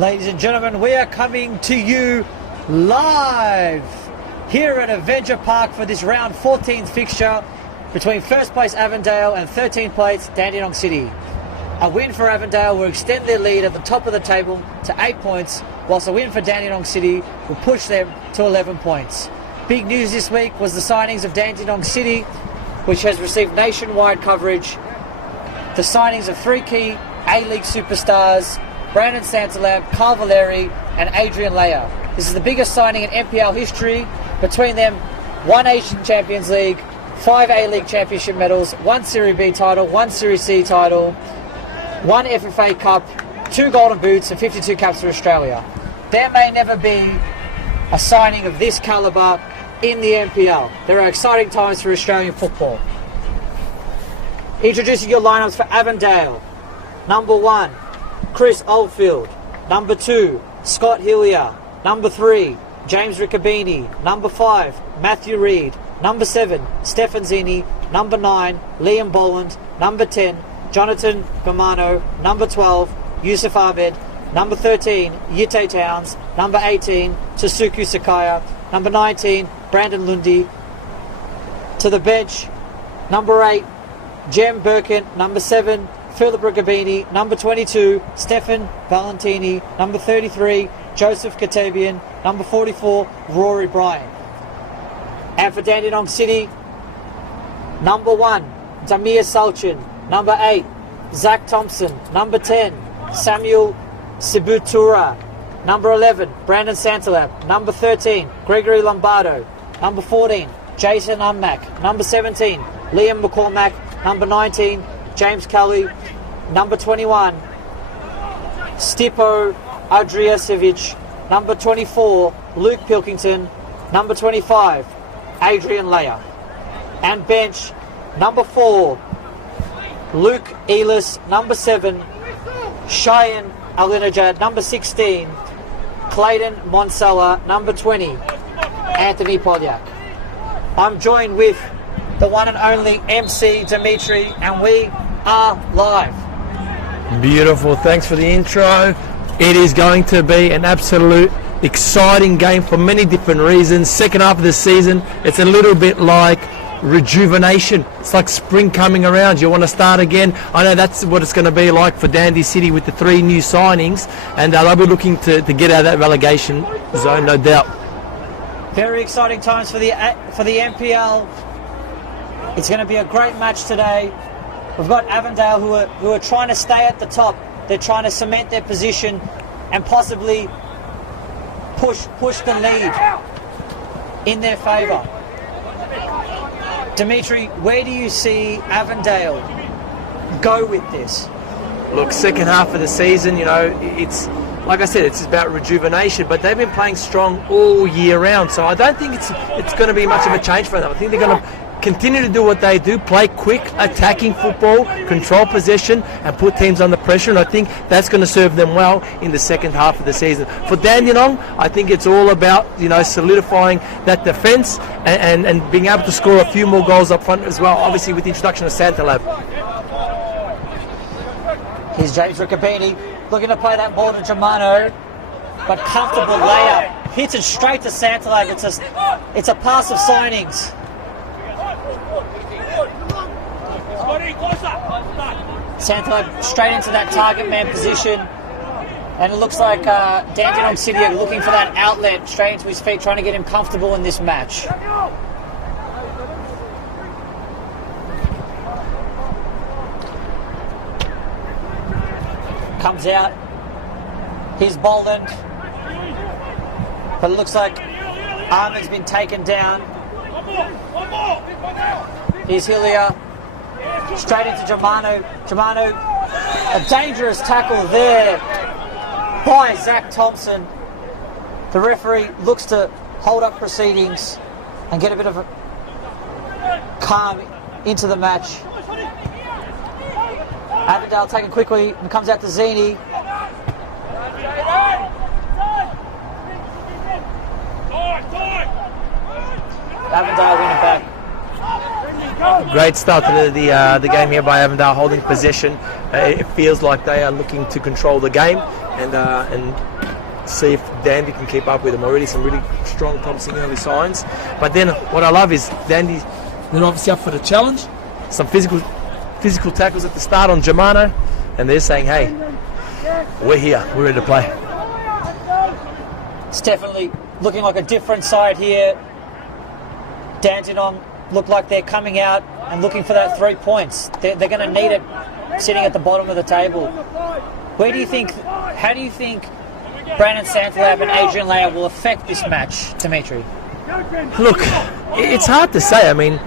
Ladies and gentlemen, we are coming to you live here at Avenger Park for this round 14th fixture between first place Avondale and 13th place Dandenong City. A win for Avondale will extend their lead at the top of the table to 8 points, whilst a win for Dandenong City will push them to 11 points. Big news this week was the signings of Dandenong City, which has received nationwide coverage. The signings of three key A-League superstars, Brandon Santalab, Carl Valeri and Adrian Leia. This is the biggest signing in NPL history. Between them, 1 Asian Champions League, 5 A-League Championship medals, 1 Serie B title, 1 Serie C title, 1 FFA Cup, 2 Golden Boots and 52 caps for Australia. There may never be a signing of this calibre in the NPL. There are exciting times for Australian football. Introducing your lineups for Avondale. Number 1, Chris Oldfield. Number 2, Scott Hillier. Number 3, James Riccobini. Number 5, Matthew Reid. Number 7, Stefan Zini. Number 9, Liam Boland. Number 10, Jonathan Bomano. Number 12, Yusuf Ahmed. Number 13, Yite Towns. Number 18, Tasuku Sakaya. Number 19, Brandon Lundy. To the bench, number 8, Jem Birkin. Number 7, Philip Riccobini. Number 22, Stefan Valentini. Number 33, Joseph Katabian. Number 44, Rory Bryan. And for Dandenong City, number 1, Damir Salchin. Number 8, Zach Thompson. Number 10, Samuel Sibutura. Number 11, Brandon Santalab. Number 13, Gregory Lombardo. Number 14, Jason Unmack. Number 17, Liam McCormack. Number 19, James Kelly. Number 21, Stipo Adriasevic. Number 24, Luke Pilkington. Number 25, Adrian Leia. And bench, number 4, Luke Elis. Number 7, Cheyenne Alinajad. Number 16, Clayton Monsella. Number 20, Anthony Polyak. I'm joined with the one and only MC Dimitri, and we are live. Beautiful, thanks for the intro. It is going to be an absolute exciting game for many different reasons. Second half of the season, it's a little bit like rejuvenation. It's like spring coming around. You want to start again. I know that's what it's going to be like for Dandy City with the 3 new signings, and they'll be looking to get out of that relegation zone, no doubt. Very exciting times for the NPL. It's going to be a great match today. We've got Avondale who are trying to stay at the top. They're trying to cement their position and possibly push the lead in their favour. Dimitri, where do you see Avondale go with this? Look, second half of the season, it's like I said, it's about rejuvenation, but they've been playing strong all year round, so I don't think it's going to be much of a change for them. I think they're going to continue to do what they do, play quick, attacking football, control possession, and put teams under pressure, and I think that's going to serve them well in the second half of the season. For Dandenong, I think it's all about, solidifying that defence and being able to score a few more goals up front as well, obviously with the introduction of Santalab. Here's James Riccobini looking to play that ball to Germano, but comfortable layup. Hits it straight to Santalab. It's a pass of signings. Santalab straight into that target man position, and it looks like Dandenong City are looking for that outlet straight into his feet, trying to get him comfortable in this match. Comes out. Here's Boland, but it looks like Ahmed's been taken down. Here's Hillier. Straight into Germano. Germano, a dangerous tackle there by Zach Thompson. The referee looks to hold up proceedings and get a bit of a calm into the match. Avondale taken quickly and comes out to Zini. Avondale winning back. Great start to the game here by Avondale, holding possession. It feels like they are looking to control the game, and see if Dandy can keep up with them. Already some really strong, promising early signs. But then what I love is Dandy, they're obviously up for the challenge. Some physical tackles at the start on Germano, and they're saying, hey, we're here, we're ready to play. It's definitely looking like a different side here. Dandenong look like they're coming out and looking for that 3 points. They're going to need it sitting at the bottom of the table. How do you think Brandon Santalab and Adrian Leia will affect this match, Dimitri? Look, it's hard to say. I mean,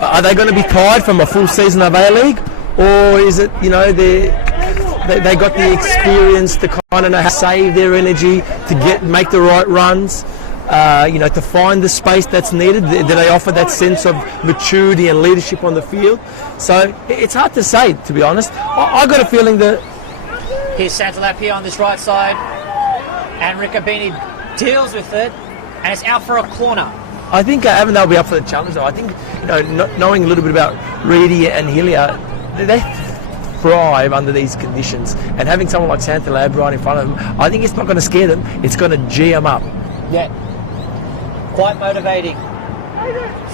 are they going to be tired from a full season of A-League? Or is it, they got the experience to kind of know how to save their energy, to make the right runs, to find the space that's needed? Do they offer that sense of maturity and leadership on the field? So it's hard to say, to be honest. I got a feeling that... Here's Santalab here on this right side, and Riccobeni deals with it, and it's out for a corner. I think Avondale will be up for the challenge, though. I think, knowing a little bit about Reedy and Hillier, they thrive under these conditions, and having someone like Santalab right in front of them, I think it's not going to scare them. It's going to G them up. Yeah, quite motivating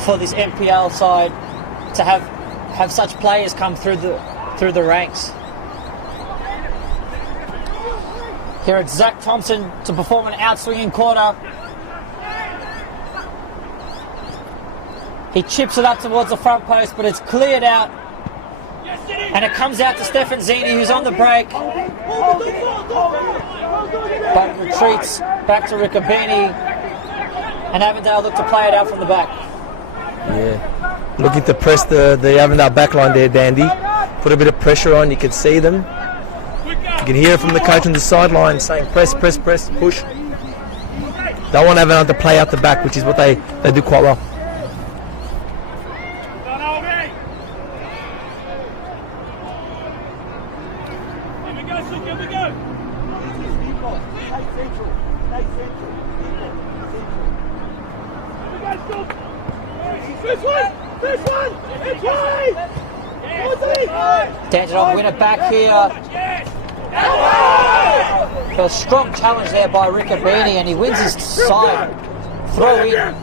for this NPL side to have such players come through the ranks. Here it's Zach Thompson to perform an outswinging corner. He chips it up towards the front post, but it's cleared out. And it cocomes out to Stefan Zini, who's on the break. But retreats back to Riccobeni. And Avondale look to play it out from the back. Yeah. Looking to press the Avondale backline there, Dandy. Put a bit of pressure on, you can see them. You can hear it from the coach on the sideline saying press, press, press, push. They want Avondale to play out the back, which is what they do quite well. Dandenong win it back here. A strong challenge there by Riccobeni, and he wins his side. Throw in.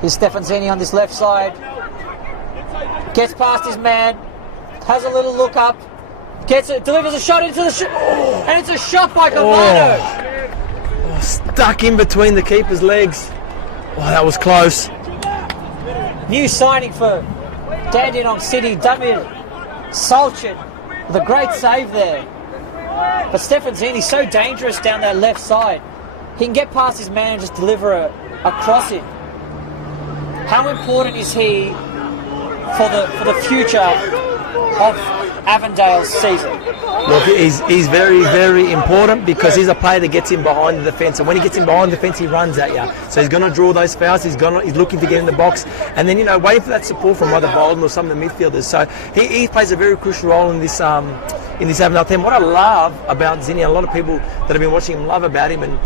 Here's Stefan Zini on this left side. Gets past his man. Has a little look up. Gets it. Delivers a shot into the and it's a shot by Germano. Oh, stuck in between the keeper's legs. Oh, that was close. New signing for Dandenong City, Damir Solchin, with a great save there. But Stefan Zini so dangerous down that left side. He can get past his man and just deliver a crossing. How important is he for the future of Avondale's season? Look, he's very, very important because he's a player that gets in behind the defence, and when he gets in behind the defence, he runs at you. So he's going to draw those fouls. He's looking to get in the box, and then waiting for that support from either Bolden or some of the midfielders. So he plays a very crucial role in this Avondale team. What I love about Zini, a lot of people that have been watching him love about him, and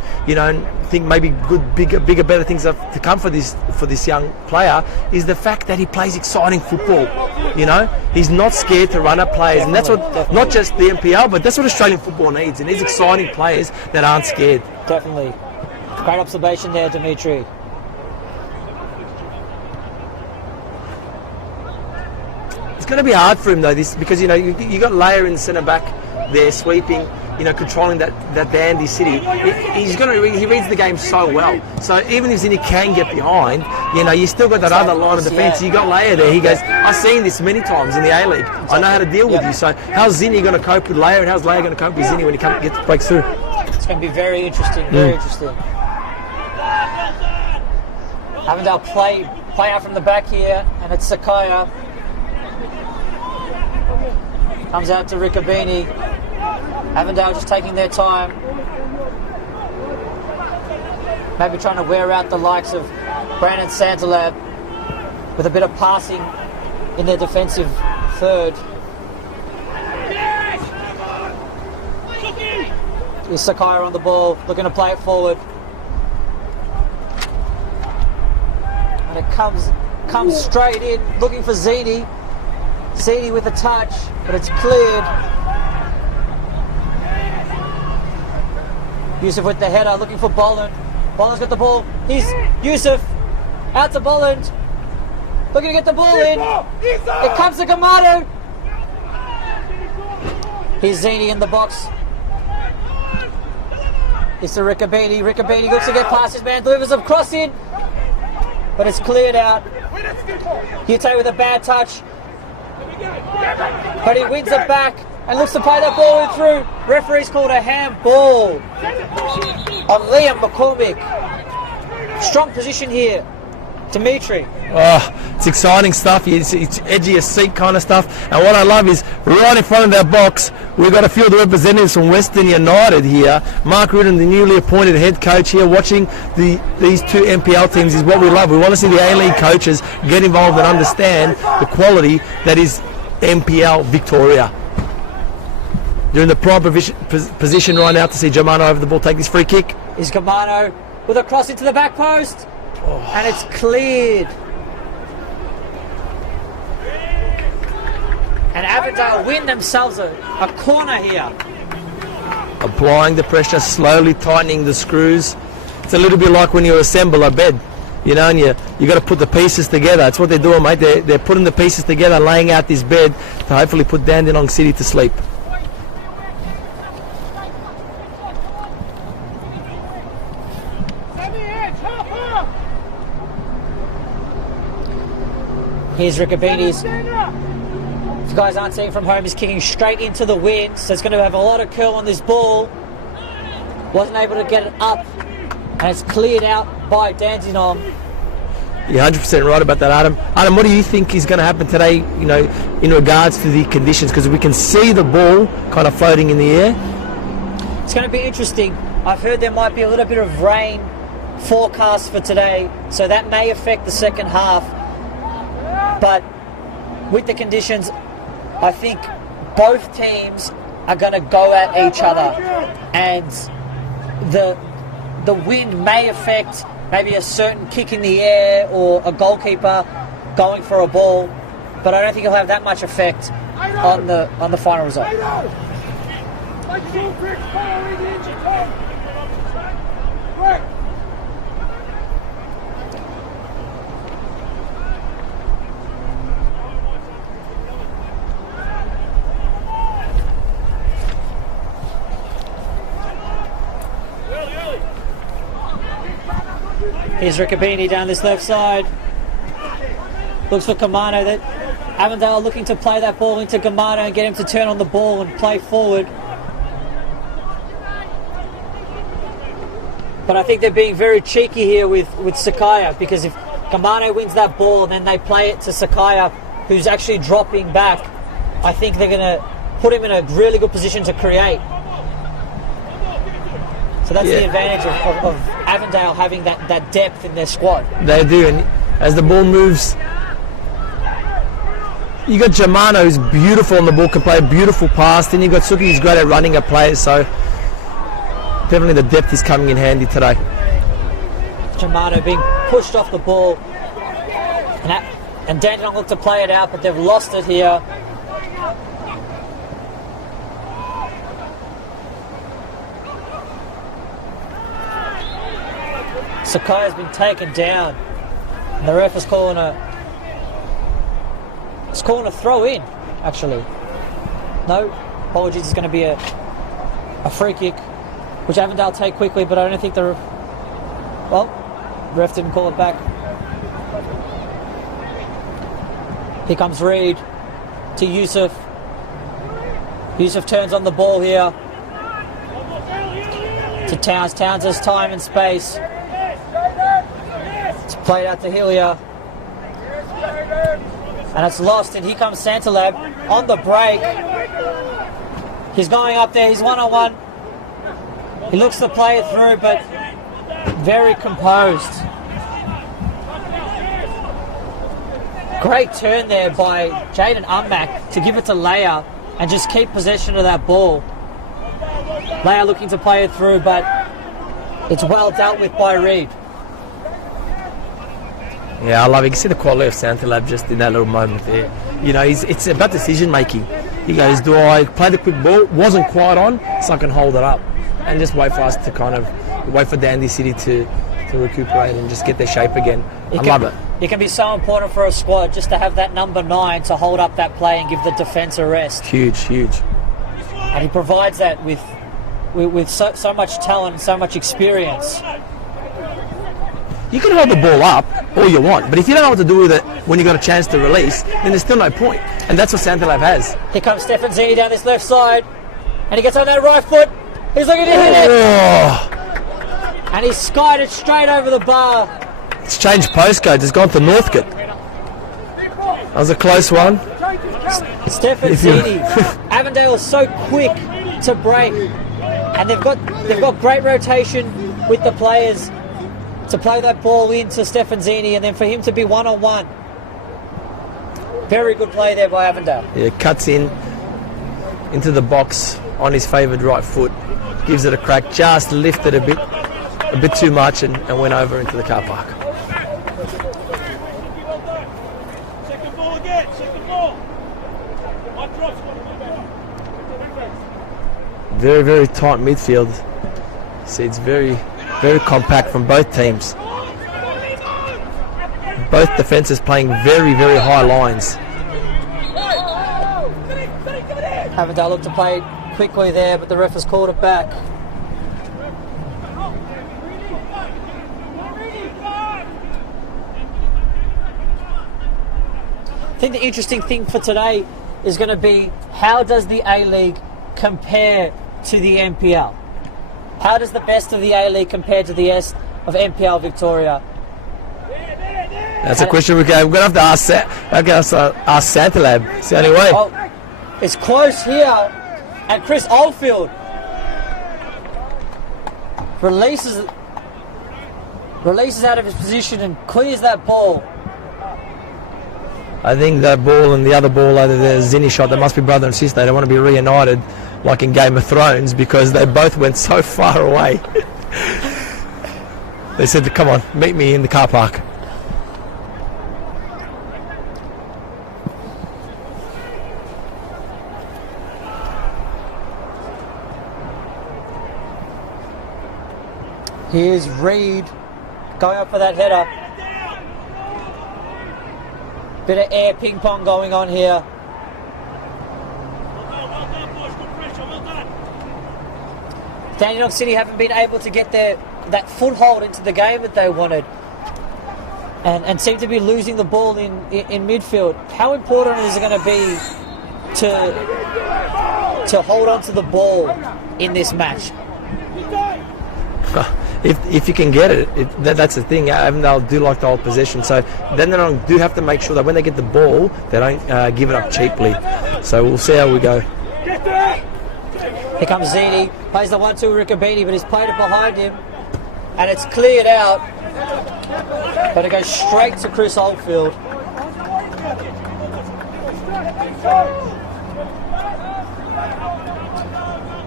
think maybe good, bigger, better things to come for this young player, is the fact that he plays exciting football. He's not scared to run at players, and that's what not just the NPL, but that's what Australian football needs. It needs exciting players that aren't scared. Definitely. Great observation there, Dimitri. It's going to be hard for him though, because you got Leia in the centre back there sweeping, controlling that Dandy City. He reads the game so well. So even if Zini can get behind, you still got that other line of defence. You got Leia there. He goes, I've seen this many times in the A-League. I know how to deal with you. So how's Zini going to cope with Leia, and how's Leia going to cope with Zini when he breaks through? It's going to be very interesting. Very interesting. Avondale play out from the back here, and it's Sakaya. Comes out to Riccobeni. Avondale just taking their time. Maybe trying to wear out the likes of Brandon Santalab with a bit of passing in their defensive third. Here's Sakaya on the ball, looking to play it forward. And it comes straight in, looking for Zini. Zini with a touch, but it's cleared. Yusuf with the header, looking for Boland. Boland's got the ball. He's Yusuf. Out to Boland. Looking to get the ball in. It comes to Gamato. Here's Zini in the box. It's to Riccobeni. Riccobeni looks to get past his man. Delivers a cross in. But it's cleared out. Hute with a bad touch. But he wins it back and looks to play that ball in through. Referee's called a handball on Liam McCormick. Strong position here. Dimitri. Oh, it's exciting stuff. It's edgy as seat kind of stuff. And what I love is right in front of that box, we've got a few of the representatives from Western United here. Mark Rudden, the newly appointed head coach here, watching these two NPL teams is what we love. We want to see the A-League coaches get involved and understand the quality that is NPL Victoria. You're in the prime position right now to see Germano over the ball take this free kick. Is Germano with a cross into the back post. And it's cleared. And Avondale win themselves a corner here. Applying the pressure, slowly tightening the screws. It's a little bit like when you assemble a bed, you know, and you got to put the pieces together. That's what they're doing, mate. They're putting the pieces together, laying out this bed to hopefully put Dandenong City to sleep. Here's Riccobeni's. If you guys aren't seeing from home, he's kicking straight into the wind, so it's going to have a lot of curl on this ball. Wasn't able to get it up, and it's cleared out by Dandenong. You're 100% right about that, Adam. Adam, what do you think is going to happen today, you know, in regards to the conditions? Because we can see the ball kind of floating in the air. It's going to be interesting. I've heard there might be a little bit of rain forecast for today, so that may affect the second half. But with the conditions, I think both teams are going to go at each other, and the wind may affect maybe a certain kick in the air or a goalkeeper going for a ball, but I don't think it'll have that much effect on the final result. Here's Riccobeni down this left side. Looks for Germano. That Avondale looking to play that ball into Germano and get him to turn on the ball and play forward. But I think they're being very cheeky here with Sakaya, because if Germano wins that ball and then they play it to Sakaya, who's actually dropping back, I think they're going to put him in a really good position to create. So that's the advantage of Avondale having that depth in their squad. They do, and as the ball moves, you got Germano, who's beautiful on the ball, can play a beautiful pass. Then you got Suki, who's great at running at players. So definitely the depth is coming in handy today. Germano being pushed off the ball, and Dandenong look to play it out, but they've lost it here. Sakaya's been taken down, and the ref is calling a throw in, actually. No, apologies, it's going to be a free kick, which Avondale take quickly, but I don't think the ref didn't call it back. Here comes Reed to Yusuf. Yusuf turns on the ball here to Towns. Towns has time and space. It's played out to Hillier. And it's lost, and here comes Santalab on the break. He's going up there, he's one-on-one. He looks to play it through, but very composed. Great turn there by Jaden Ummak to give it to Leia and just keep possession of that ball. Leia looking to play it through, but it's well dealt with by Reed. Yeah, I love it. You can see the quality of Santalab just in that little moment there. You know, it's about decision making. He goes, do I play the quick ball? Wasn't quite on, so I can hold it up. And just wait for us to kind of, wait for Dandy City to recuperate and just get their shape again. I love it. It can be so important for a squad just to have that number 9 to hold up that play and give the defence a rest. Huge, huge. And he provides that with so much talent and so much experience. You can hold the ball up all you want, but if you don't know what to do with it when you've got a chance to release, then there's still no point. And that's what Santalab has. Here comes Stefan Zini down this left side. And he gets on that right foot. He's looking to hit it. Oh. And he's skied it straight over the bar. It's changed postcodes. It's gone to Northcote. That was a close one. Stefan Zini. Avondale is so quick to break. And they've got great rotation with the players to play that ball into Stefan Zini and then for him to be one-on-one. Very good play there by Avondale. Yeah, cuts into the box on his favoured right foot. Gives it a crack. Just lifted a bit too much and went over into the car park. Second ball again, second ball. One drop. Very, very tight midfield. See, it's very, very compact from both teams. Both defences playing very, very high lines. Avondale looked to play quickly there, but the ref has called it back. I think the interesting thing for today is going to be how does the A-League compare to the NPL? How does the best of the A-League compare to the best of NPL Victoria? That's a question we're going to have to ask Santalab. It's the only way. Oh, it's close here, and Chris Oldfield releases out of his position and clears that ball. I think that ball and the other ball over there, Zinni shot, they must be brother and sister. They want to be reunited like in Game of Thrones because they both went so far away. They said, come on, meet me in the car park. Here's Reed going up for that header. Bit of air ping pong going on here. Dandenong City haven't been able to get that foothold into the game that they wanted, and seem to be losing the ball in midfield. How important is it going to be to hold on to the ball in this match? If you can get it, that's the thing. Avondale do like to hold possession, so then they do have to make sure that when they get the ball, they don't give it up cheaply. So we'll see how we go. Here comes Zini, plays the 1-2 Riccobini, but he's played it behind him, and it's cleared out. But it goes straight to Chris Oldfield.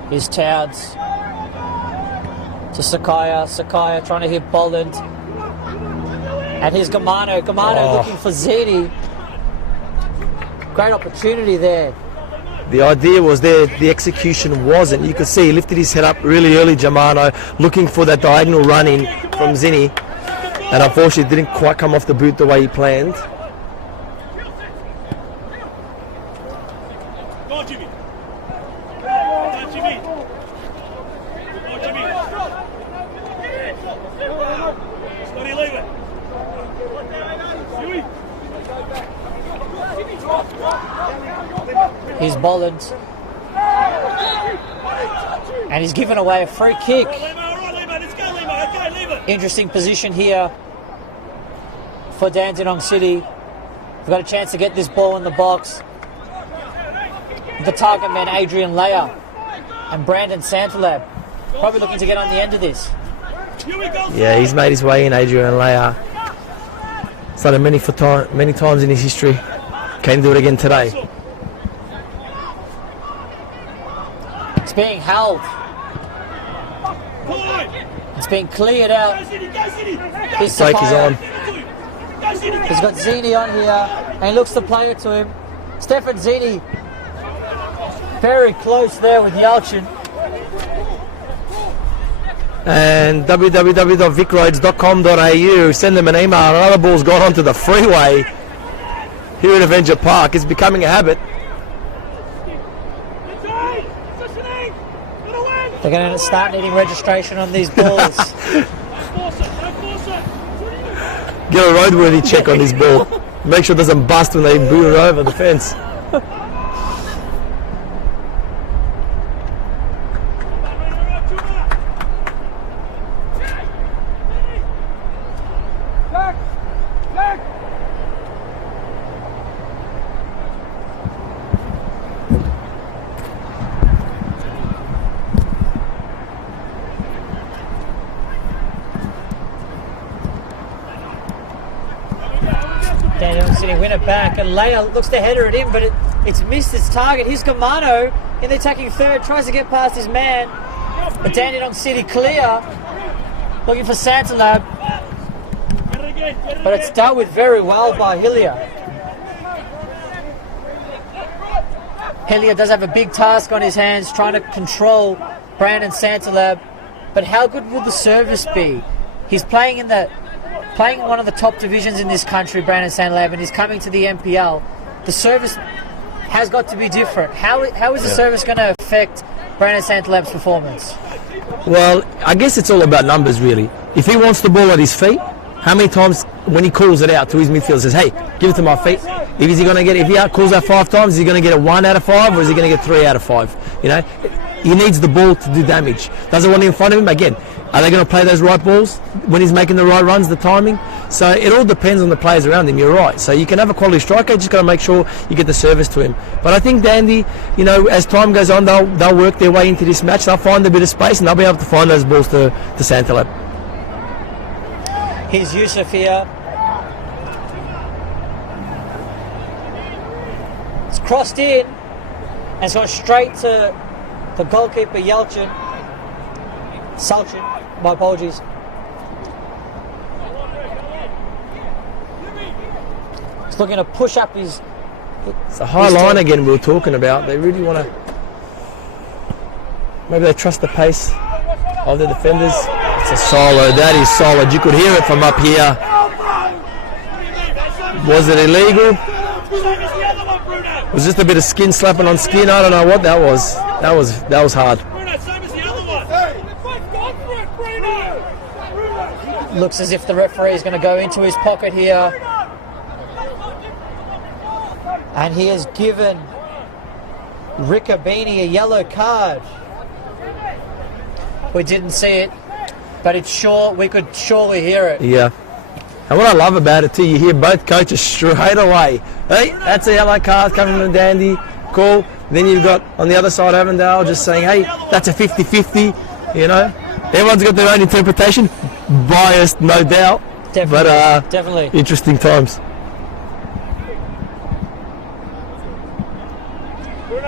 Here's Towns to Sakaya trying to hit Bolland. And here's Gamano looking for Zini. Great opportunity there. The idea was there, the execution wasn't. You could see he lifted his head up really early, Germano, looking for that diagonal run in from Zini. And unfortunately didn't quite come off the boot the way he planned. Go, Jimmy. Go, Jimmy. Go, Jimmy. Scotty, leave it. Here's Bolland. And he's given away a free kick. Interesting position here for Dandenong City. We've got a chance to get this ball in the box. The target man, Adrian Leia, and Brandon Santalab, probably looking to get on the end of this. Yeah, he's made his way in, Adrian Leia. It's done it many times in his history. Can't do it again today. It's being held. It's being cleared out. Break is on. He's got Zini on here, and he looks to play it to him. Stefan Zini, very close there with Yalchin. And www.vicroads.com.au, send them an email. Another ball's gone onto the freeway here in Avenger Park. It's becoming a habit. They're going to start needing registration on these balls. Get a roadworthy check on this ball. Make sure it doesn't bust when they boot it over the fence. Dandenong City win it back, and Leia looks to header it in, but it's missed its target. Here's Gamano in the attacking third, tries to get past his man, but Dandenong City clear, looking for Santalab, but it's dealt with very well by Hillier. Hillier does have a big task on his hands, trying to control Brandon Santalab, but how good will the service be? He's playing in one of the top divisions in this country, Brandon Santalab, and he's coming to the NPL. The service has got to be different. How is the service going to affect Brandon Santalab's performance? Well, I guess it's all about numbers, really. If he wants the ball at his feet, how many times when he calls it out to his midfielder, says, "Hey, give it to my feet." If he calls out 5 times, is he going to get a 1 out of 5, or is he going to get 3 out of 5? You know, he needs the ball to do damage. Doesn't want it in front of him. Again, are they going to play those right balls when he's making the right runs, the timing? So it all depends on the players around him. You're right. So you can have a quality striker, just got to make sure you get the service to him. But I think Dandy, you know, as time goes on, they'll work their way into this match. They'll find a bit of space, and they'll be able to find those balls to Santalab. Here's Yusuf here. It's crossed in, and it's gone straight to the goalkeeper Salchin. My apologies. He's looking to push up his... It's a high line again we were talking about. They really want to... Maybe they trust the pace of the defenders. It's a solid. That is solid. You could hear it from up here. Was it illegal? Was just a bit of skin slapping on skin. I don't know what that was. That was hard. Looks as if the referee is going to go into his pocket here. And he has given Riccobini a yellow card. We didn't see it, but we could surely hear it. Yeah. And what I love about it too, you hear both coaches straight away. Hey, that's a yellow card coming from Dandy. Cool. Then you've got on the other side Avondale just saying, hey, that's a 50-50. You know, everyone's got their own interpretation. Biased, no doubt. Definitely. But definitely. Interesting times.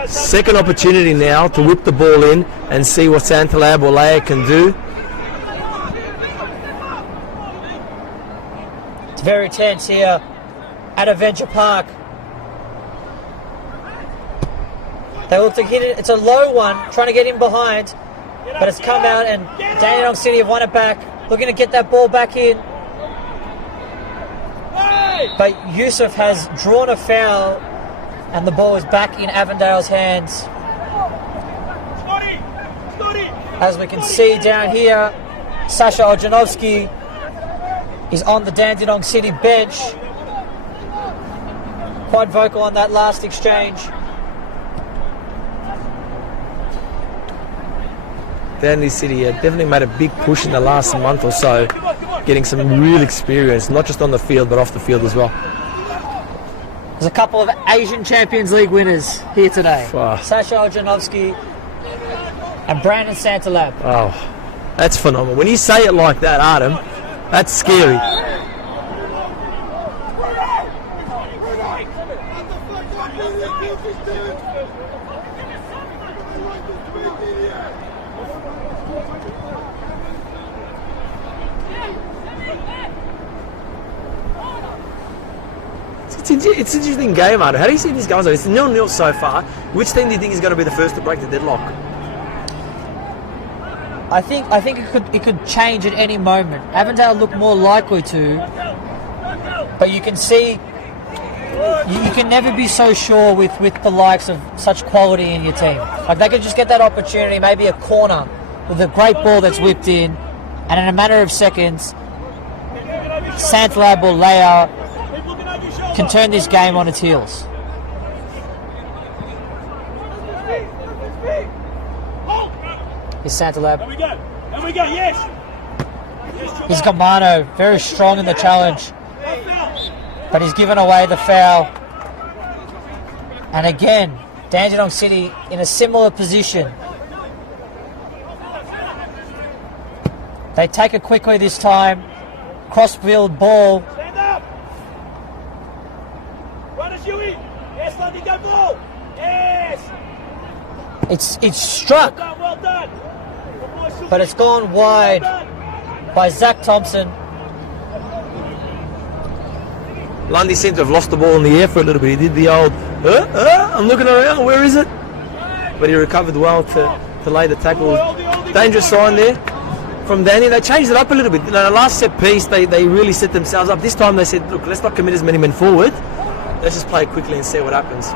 Second opportunity now to whip the ball in and see what Santalab or Leia can do. It's very tense here at Avenger Park. They look to hit it. It's a low one, trying to get in behind, but it's come out, and Dandenong City have won it back, looking to get that ball back in. But Yusuf has drawn a foul, and the ball is back in Avondale's hands. As we can see down here, Sasha Oljanovsky is on the Dandenong City bench. Quite vocal on that last exchange. Dandenong City definitely made a big push in the last month or so, getting some real experience, not just on the field, but off the field as well. There's a couple of Asian Champions League winners here today. Wow. Sasha Oljanovsky and Brandon Santalab. Oh, that's phenomenal. When you say it like that, Adam, that's scary. It's an interesting game, Ardo. How do you see this going? It's 0-0 so far. Which team do you think is going to be the first to break the deadlock? I think it could change at any moment. Avondale look more likely to, but you can see you can never be so sure with the likes of such quality in your team. Like they could just get that opportunity, maybe a corner with a great ball that's whipped in, and in a matter of seconds, Santalab or Leia can turn this game on its heels. Here's Santalab. There we go, yes! Here's Gamano, very strong in the challenge, but he's given away the foul. And again, Dandenong City in a similar position. They take it quickly this time. Crossfield ball. Stand up! Run as you in! Yes, Lundy, go ball! Yes! It's struck, Well done! but it's gone wide by Zach Thompson. Lundy seemed to have lost the ball in the air for a little bit. He did the old, I'm looking around, where is it? But he recovered well to lay the tackle. Dangerous sign there from Danny. They changed it up a little bit. The last set piece, they really set themselves up. This time they said, look, let's not commit as many men forward. Let's just play quickly and see what happens.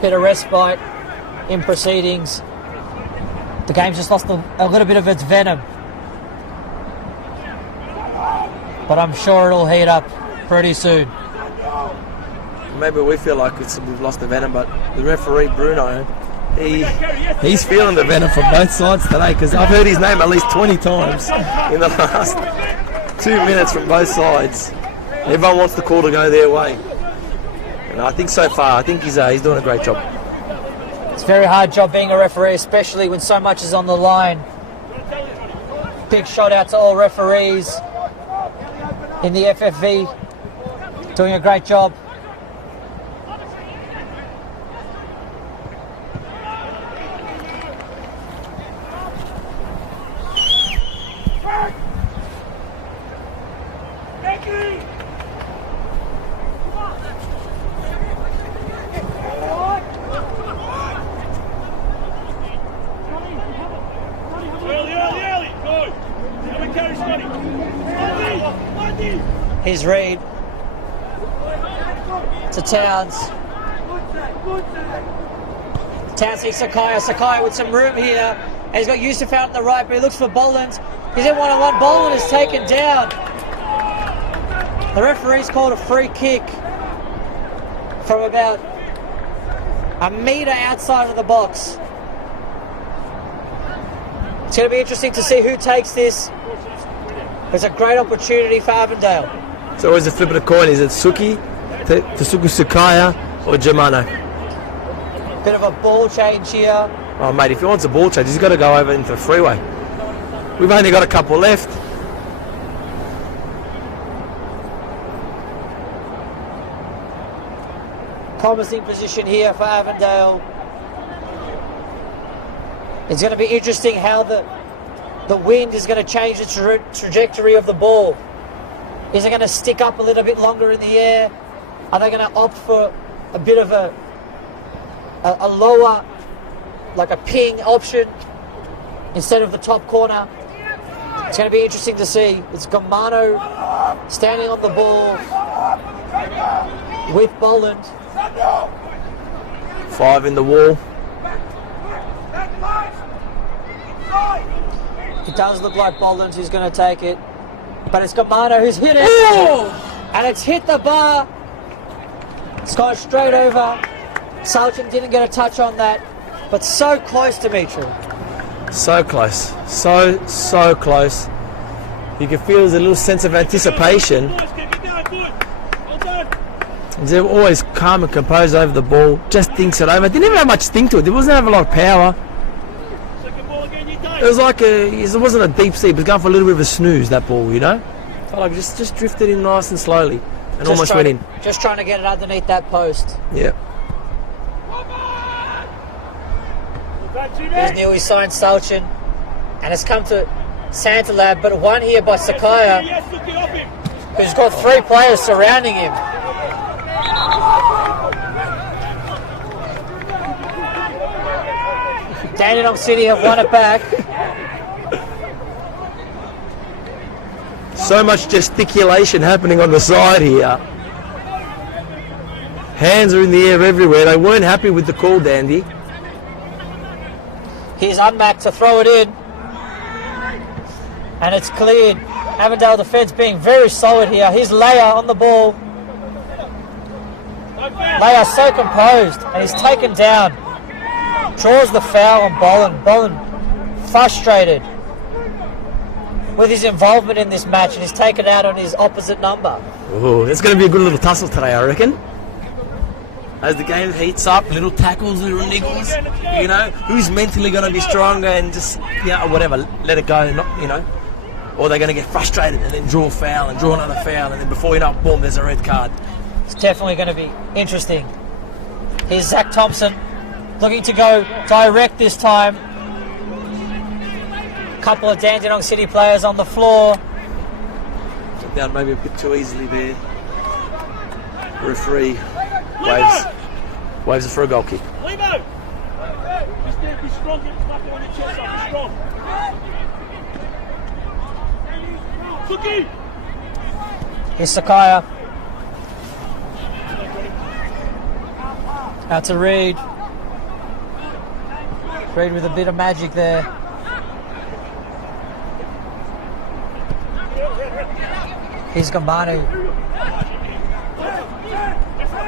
Bit of respite in proceedings. The game's just lost a little bit of its venom. But I'm sure it'll heat up pretty soon. Maybe we feel like we've lost the venom, but the referee, Bruno, he's feeling the venom from both sides today, because I've heard his name at least 20 times in the last 2 minutes from both sides. Everyone wants the call to go their way. And I think so far, I think he's doing a great job. It's a very hard job being a referee, especially when so much is on the line. Big shout out to all referees in the FFV, doing a great job. Early, go! Have a carry, Scotty! Lundy! Here's Reed. To Towns. Towns sees Sakaya. Sakaya with some room here. And he's got Yusuf out on the right, but he looks for Boland. He's in one-on-one. Boland is taken down. The referee's called a free kick from about a metre outside of the box. It's going to be interesting to see who takes this. It's a great opportunity for Avondale. So always a flip of the coin. Is it Suki, Tasuku Sukaya, or Germano? Bit of a ball change here. Oh, mate, if he wants a ball change, he's got to go over into the freeway. We've only got a couple left. Promising position here for Avondale. It's going to be interesting how the wind is going to change the trajectory of the ball. Is it going to stick up a little bit longer in the air? Are they going to opt for a bit of a lower, like a ping option instead of the top corner? It's going to be interesting to see. It's Gamano standing on the ball with Boland. 5 in the wall. It does look like Boland who's going to take it, but it's Gamano who's hit it. Ooh! And it's hit the bar. It's gone straight over. Salchin didn't get a touch on that, but so close, Dimitri. So close. So close. You can feel there's a little sense of anticipation. They're always calm and composed over the ball. Just thinks it over. Didn't even have much sting to it. It wasn't have a lot of power. It was like it wasn't a deep sea. It was going for a little bit of a snooze, that ball, you know? Felt like it just drifted in nice and slowly and almost went in. Just trying to get it underneath that post. Yeah. There's nearly signed Salchin, and it's come to Santalab, but one here by Sakaya, Yes, look it off him. who's got 3 players surrounding him. Dandenong City have won it back. So much gesticulation happening on the side here. Hands are in the air everywhere. They weren't happy with the call, Dandy. Here's Unmac to throw it in. And it's cleared. Avondale defence being very solid here. Here's Leia on the ball. Leia so composed, and he's taken down. Draws the foul on Bolin. Bolin frustrated with his involvement in this match, and he's taken out on his opposite number. Oh, it's going to be a good little tussle today, I reckon. As the game heats up, little tackles, little niggles, you know, who's mentally going to be stronger and just, whatever, let it go, not, or they're going to get frustrated and then draw a foul and draw another foul, and then before you know it, boom, there's a red card. It's definitely going to be interesting. Here's Zach Thompson looking to go direct this time. Couple of Dandenong City players on the floor. Took down maybe a bit too easily there. Referee waves it for a goal kick. Lebo! Just there, be strong, get back on your chest up, be strong. Suki! Here's Sakaya. Out to Reed. Reed with a bit of magic there. Here's Gambanu.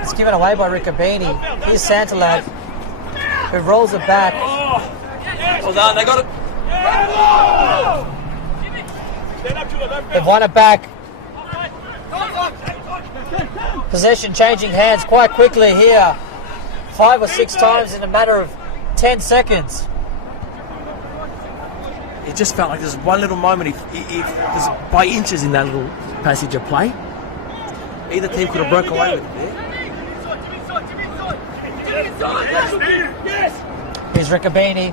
It's given away by Riccobini. Here's Santalab, who rolls it back. Well done, they got it. They've won it back. Possession changing hands quite quickly here. 5 or 6 times in a matter of 10 seconds. It just felt like there's one little moment, if there's by inches in that little passage of play. Either team could have broke away with it there. Here's Riccobini.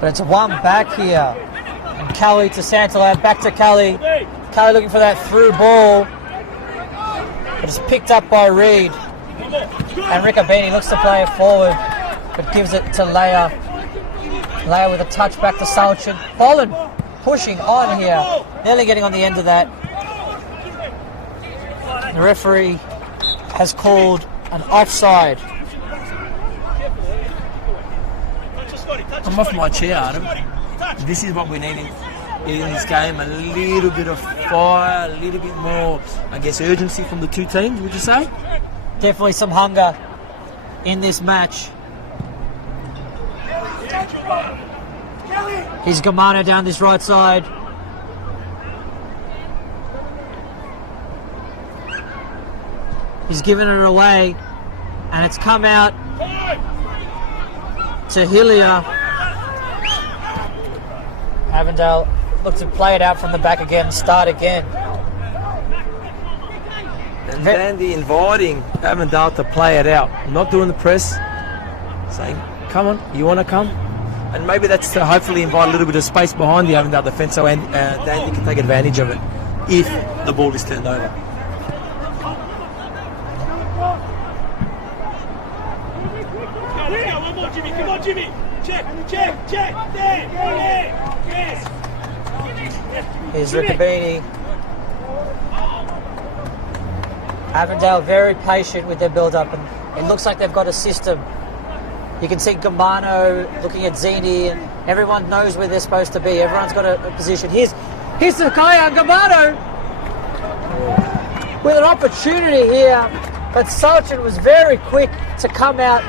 But it's one back here. And Kelly to Santalab, back to Kelly. Kelly looking for that through ball. But it's picked up by Reed. And Riccobini looks to play it forward, but gives it to Leia. Leia with a touch back to Salchin. Bolin pushing on here. Nearly getting on the end of that. The referee has called an offside. I'm off my chair, Adam. This is what we need in this game. A little bit of fire, a little bit more, I guess, urgency from the two teams, would you say? Definitely some hunger in this match. Here's Gamano down this right side. He's given it away, and it's come out to Hillier. Avondale looks to play it out from the back again, start again. And Dandy inviting Avondale to play it out, not doing the press, saying, come on, you want to come? And maybe that's to hopefully invite a little bit of space behind the Avondale defence so Dandy can take advantage of it if the ball is turned over. One more, Jimmy, come on, Jimmy. Check, there, yes. Here's Riccobini. Avondale very patient with their build-up, and it looks like they've got a system. You can see Gambano looking at Zini, and everyone knows where they're supposed to be. Everyone's got a position. Here's Sakaya and Gambano with an opportunity here, but Salchin was very quick to come out,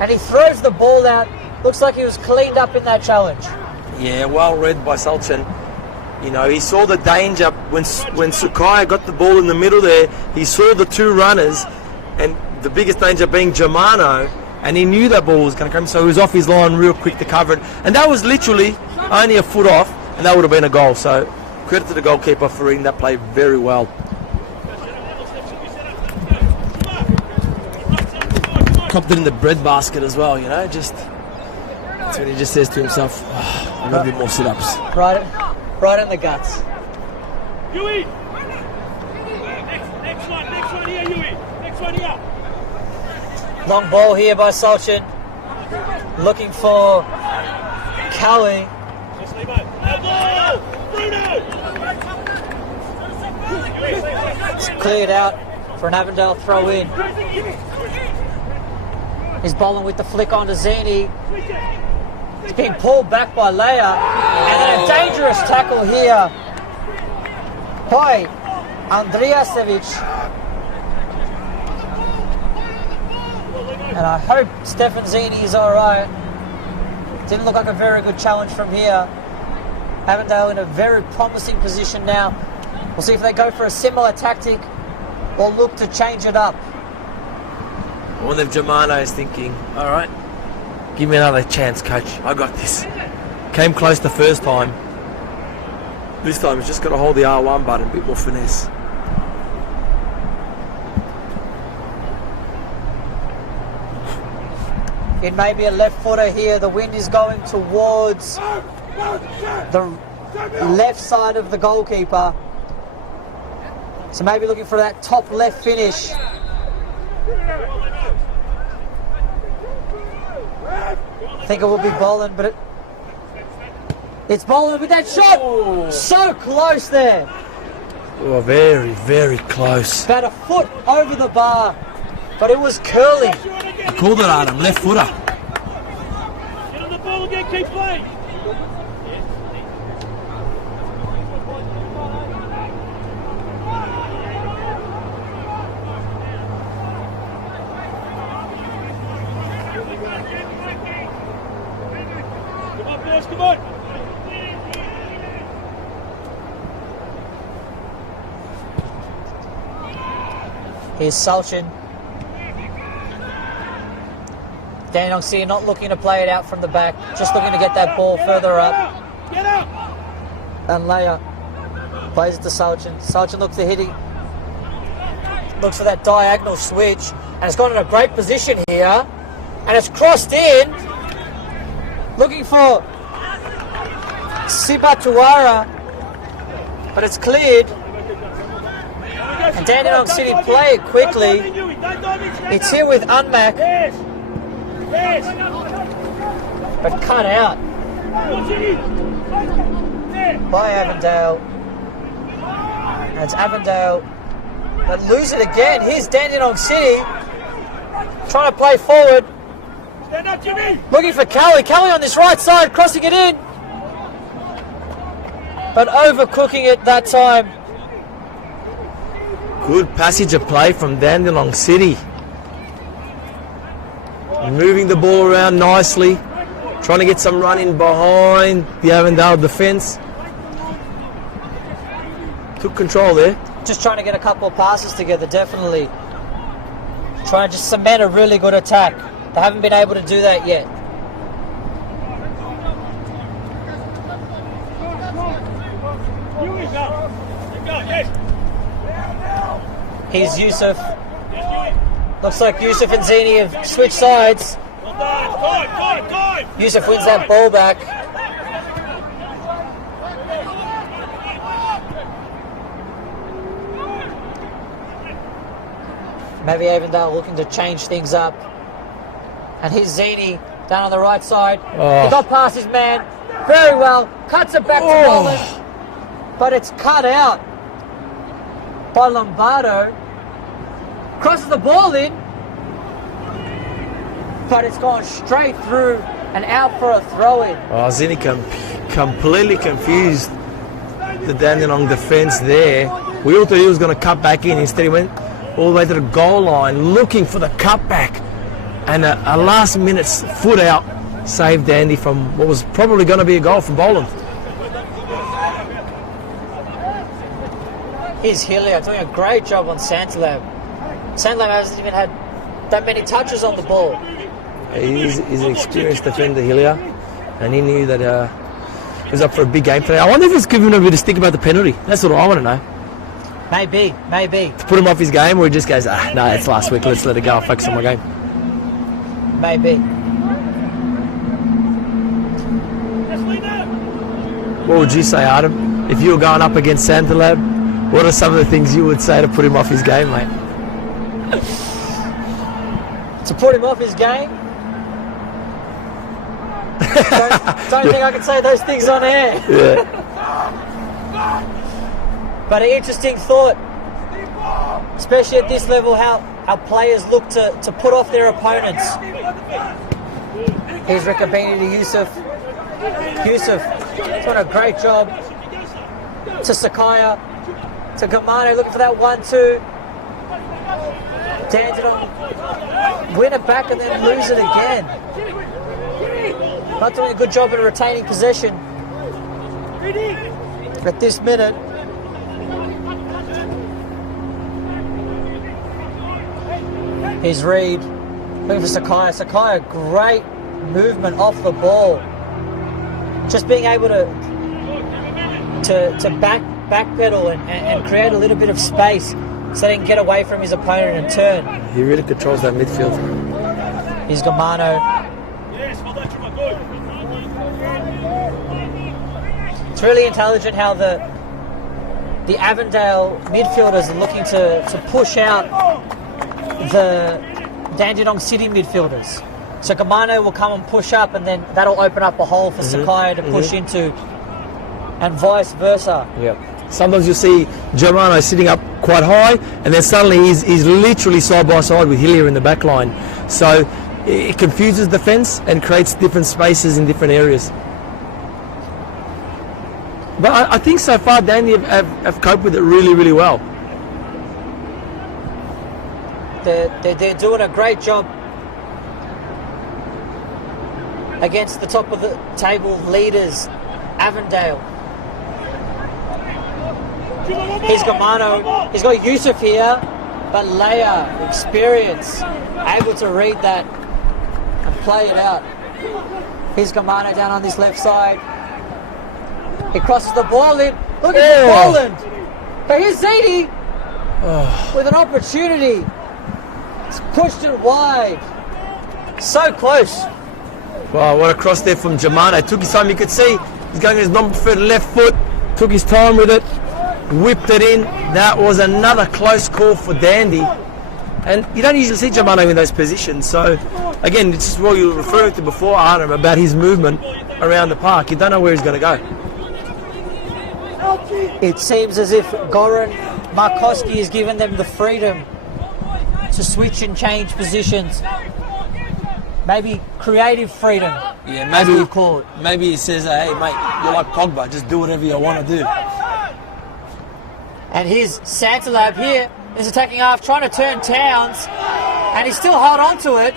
and he throws the ball out. Looks like he was cleaned up in that challenge. Yeah, well read by Salchin. You know, he saw the danger when Sakaya got the ball in the middle there. He saw the two runners, and the biggest danger being Germano, and he knew that ball was going to come, so he was off his line real quick to cover it. And that was literally only a foot off, and that would have been a goal. So credit to the goalkeeper for reading that play very well. Copped it in the bread basket as well, you know, just That's when he just says to himself, oh, "I'll do more sit-ups." Right in the guts. Yui! Next one here, Yui. Next one here. Long ball here by Solchin. Looking for Cowie. Just leave it. Ball! Bruno! It's cleared out for an Avondale throw in. He's bowling with the flick onto Zini. He's being pulled back by Leia. And then a dangerous tackle here by Andrijasevic. And I hope Stefan Zini is alright. Didn't look like a very good challenge from here. Avondale in a very promising position now. We'll see if they go for a similar tactic or look to change it up. I wonder if Germano is thinking, all right, give me another chance, coach. I got this. Came close the first time. This time he's just got to hold the R1 button, a bit more finesse. It may be a left footer here. The wind is going towards the left side of the goalkeeper. So maybe looking for that top left finish. I think it will be Boland, but it's Boland with that shot. Oh. So close there. Oh, very, very close. About a foot over the bar, but it was curling. I called it, Adam, left footer. Get on the ball again, keep playing. Come on, boys, come on. Here's Solchin. Dandenong City not looking to play it out from the back, just looking to get that ball further up. Get up. And Leia plays it to Solchin. Solchin looks to hit it. Looks for that diagonal switch. And it's gone in a great position here. And it's crossed in. Looking for Sibatuara. But it's cleared. And Dandenong City play it quickly. It's here with Unmac. But cut out by Avondale. And it's Avondale that lose it again. Here's Dandenong City trying to play forward. Stand up, Jimmy. Looking for Kelly. Kelly on this right side, crossing it in. But overcooking it that time. Good passage of play from Dandenong City. Moving the ball around nicely. Trying to get some run in behind the Avondale defence. Took control there. Just trying to get a couple of passes together, definitely. Trying to just cement a really good attack. They haven't been able to do that yet. Here's Yusuf. Looks like Yusuf and Zini have switched sides. Yusuf wins that ball back. Maybe Avondale looking to change things up. And here's Zini down on the right side. Oh. He got past his man very well. Cuts it back to Boland. But it's cut out by Lombardo. Crosses the ball in. But it's gone straight through and out for a throw-in. Oh, Zini completely confused the Dandenong defence there. We all thought he was going to cut back in. Instead he went all the way to the goal line looking for the cutback. And a last-minute foot out saved Dandy from what was probably going to be a goal from Boland. Here's Hillier doing a great job on Santalab. Santalab hasn't even had that many touches on the ball. He's an experienced defender, Hillier, and he knew that he was up for a big game today. I wonder if he's giving him a bit of stick about the penalty. That's what I want to know. Maybe. To put him off his game, or he just goes, no, it's last week, let's let it go, I'll focus on my game. Maybe. What would you say, Adam? If you were going up against Santalab, what are some of the things you would say to put him off his game, mate? To put him off his game? Don't think I can say those things on air. Yeah. But an interesting thought, especially at this level, how players look to put off their opponents. Here's Riccabini to Yusuf. Yusuf doing a great job to Sakaya, to Gamano, looking for that 1-2. Dandenong win it back and then lose it again. Not doing a good job in retaining possession at this minute. Here's Reed looking for Sakaya. Sakaya, great movement off the ball. Just being able to backpedal and create a little bit of space so they can get away from his opponent and turn. He really controls that midfield. Here's Gamano. It's really intelligent how the Avondale midfielders are looking to push out the Dandenong City midfielders. So Gamano will come and push up, and then that'll open up a hole for Sakaya to push into, and vice versa. Yeah. Sometimes you'll see Germano sitting up quite high, and then suddenly he's literally side by side with Hillier in the back line. So it confuses the defence and creates different spaces in different areas. But I think so far Dandy have coped with it really, really well. They're doing a great job against the top of the table leaders, Avondale. Here's Gamano. He's got Yusuf here, but Leia, experience, able to read that and play it out. Here's Gamano down on this left side. He crosses the ball in. Look at Poland. But here's Ziti with an opportunity. It's pushed it wide. So close. Wow, what a cross there from Germano. Took his time. You could see he's going his non-preferred left foot. Took his time with it. Whipped it in. That was another close call for Dandy. And you don't usually see Germano in those positions. So, again, it's just what you were referring to before, Artem, about his movement around the park. You don't know where he's going to go. It seems as if Goran Markowski has given them the freedom to switch and change positions. Maybe creative freedom. Yeah, maybe we call it. Maybe he says, "Hey, mate, you're like Pogba. Just do whatever you want to do." And here's Santalab here. Is attacking half, trying to turn Towns, and he's still held on to it.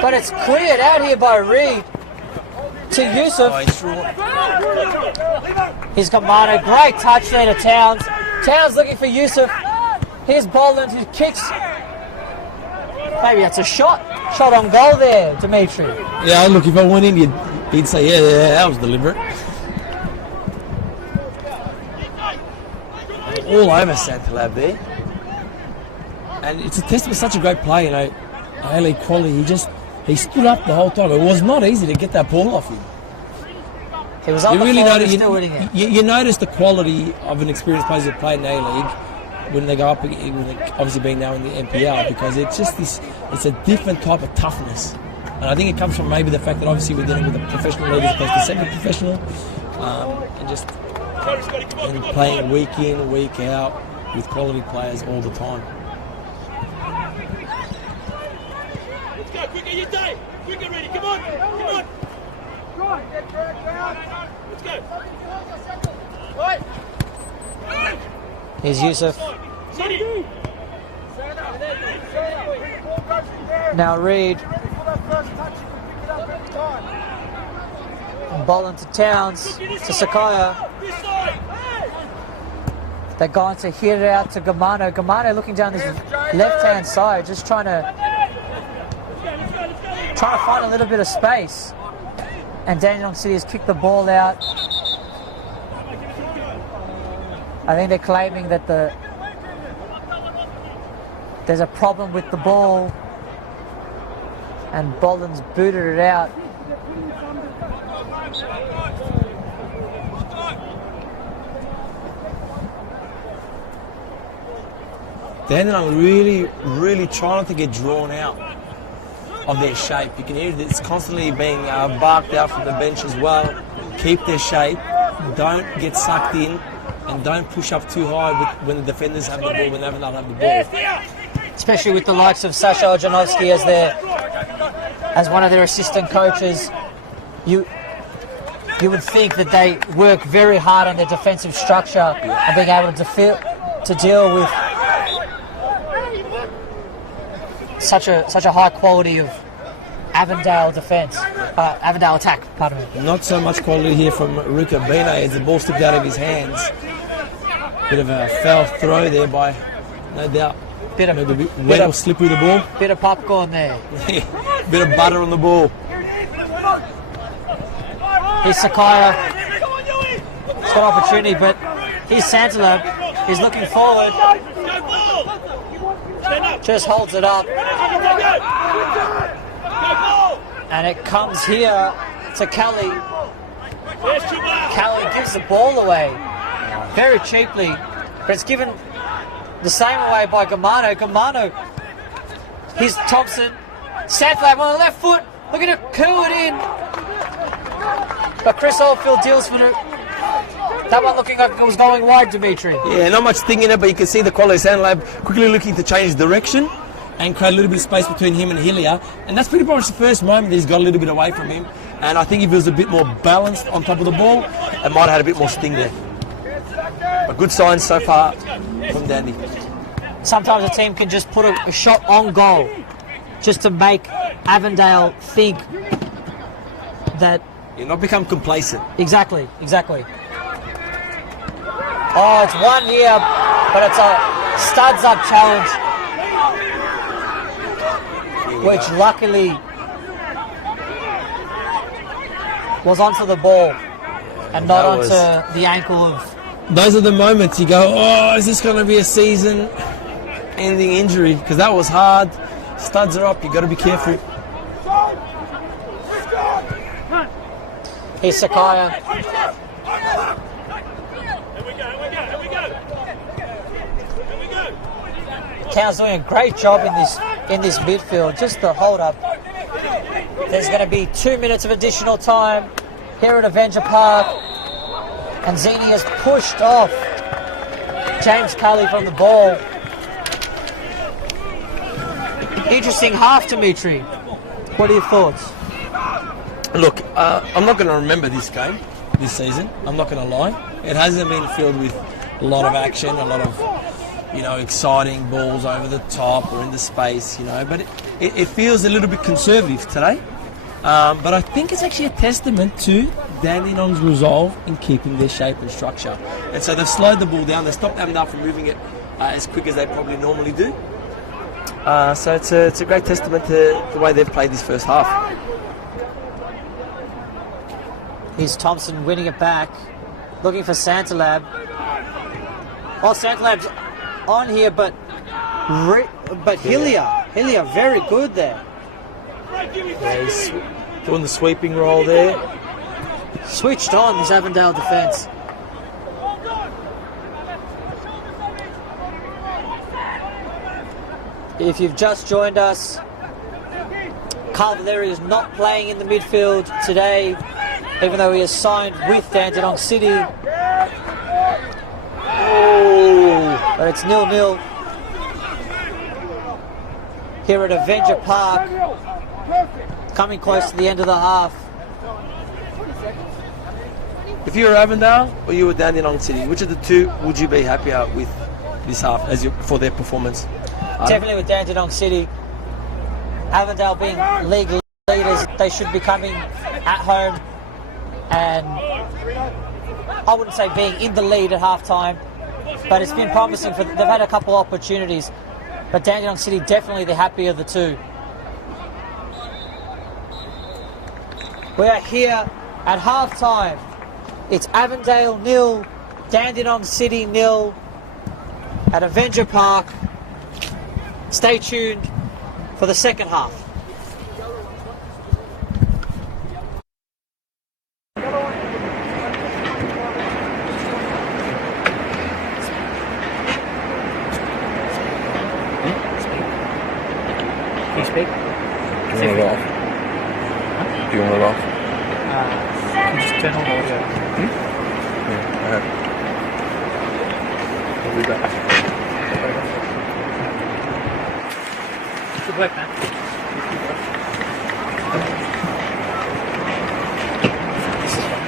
But it's cleared out here by Reed to Yusuf. He's Gamano. Great touch there to Towns. Towns looking for Yusuf. Here's Boland who kicks. Maybe that's a shot. Shot on goal there, Dimitri. Yeah, look, if I went in, he'd say, yeah, that was deliberate. All over Santalab there. And it's a testament of such a great play, you know. A-League quality. He stood up the whole time. It was not easy to get that ball off him. He was on the floor and still winning it. You notice the quality of an experienced player that played in A-League when they go up, obviously being now in the NPL, because it's just this, it's a different type of toughness. And I think it comes from maybe the fact that obviously we're dealing with a professional league as opposed to semi-professional, and just playing week in, week out with quality players all the time. Let's go, quicker, you day. Quicker, ready, come on, come on. Let's go. Here's Yusuf. Now Reed. And Boland to Towns, to Sakaya. They're going to hit it out to Gamano. Gamano looking down this left-hand side, just trying to find a little bit of space. And Dandenong City has kicked the ball out. I think they're claiming that there's a problem with the ball, and Boland's booted it out. Dandenong really trying not to get drawn out of their shape. You can hear that it's constantly being barked out from the bench as well. Keep their shape, don't get sucked in, and don't push up too high when the defenders have the ball, when Avondale have the ball. Especially with the likes of Sasha Ojanovsky as one of their assistant coaches. You would think that they work very hard on their defensive structure and being able to deal with such a high quality of Avondale defence, Avondale attack, pardon me. Not so much quality here from Ricabene as the ball slipped out of his hands. Bit of a foul throw there by, no doubt, Bit of wet or slippery the ball. Bit of popcorn there. Bit of butter on the ball. Here's Sakaya. He's got opportunity, but here's Santalab. He's looking forward. Just holds it up. And it comes here to Kelly. Kelly gives the ball away very cheaply, but it's given the same away by Gamano. Gamano, here's Thompson. Santalab on the left foot, looking to curl it in. But Chris Oldfield deals with it. That one looking like it was going wide, Dimitri. Yeah, not much thing in it, but you can see the quality of Santalab quickly looking to change direction and create a little bit of space between him and Hillier. And that's pretty much the first moment that he's got a little bit away from him. And I think if he was a bit more balanced on top of the ball, it might have had a bit more sting there. But good signs so far from Dandy. Sometimes a team can just put a shot on goal just to make Avondale think that... You not become complacent. Exactly. Oh, it's one here, but it's a studs up challenge, which luckily was onto the ball and not onto the ankle of... Those are the moments you go, oh, is this going to be a season-ending injury? Because that was hard. Studs are up, you've got to be careful. Here's Sakaya. Cal's doing a great job in this midfield. Just the hold up. There's going to be 2 minutes of additional time here at Avenger Park, and Zini has pushed off James Cully from the ball. Interesting half, Dimitri. What are your thoughts? Look, I'm not going to remember this game this season. I'm not going to lie. It hasn't been filled with a lot of action, a lot of, exciting balls over the top or into space, But it feels a little bit conservative today. But I think it's actually a testament to Dandenong's resolve in keeping their shape and structure. And so they've slowed the ball down. They stopped Avondale from moving it as quick as they probably normally do. So it's a great testament to the way they've played this first half. Here's Thompson winning it back, looking for Santalab. Oh, Santalab's on here, but Hillier very good there. Yeah, he's doing the sweeping role there. Switched on this Avondale defence. If you've just joined us, Carl Valeri is not playing in the midfield today, even though he is signed with Dandenong City. Oh, but it's 0-0 here at Avenger Park, coming close to the end of the half. If you were Avondale or you were Dandenong City, which of the two would you be happier with this half for their performance? Definitely with Dandenong City. Avondale being league leaders, they should be coming at home, and I wouldn't say being in the lead at half-time, but it's been promising. They've had a couple opportunities, but Dandenong City definitely the happier of the two. We are here at half-time. It's Avondale 0, Dandenong City 0 at Avenger Park. Stay tuned for the second half. Just turn on audio. Yeah, I have. I'll be back. Good work, man. This is fun.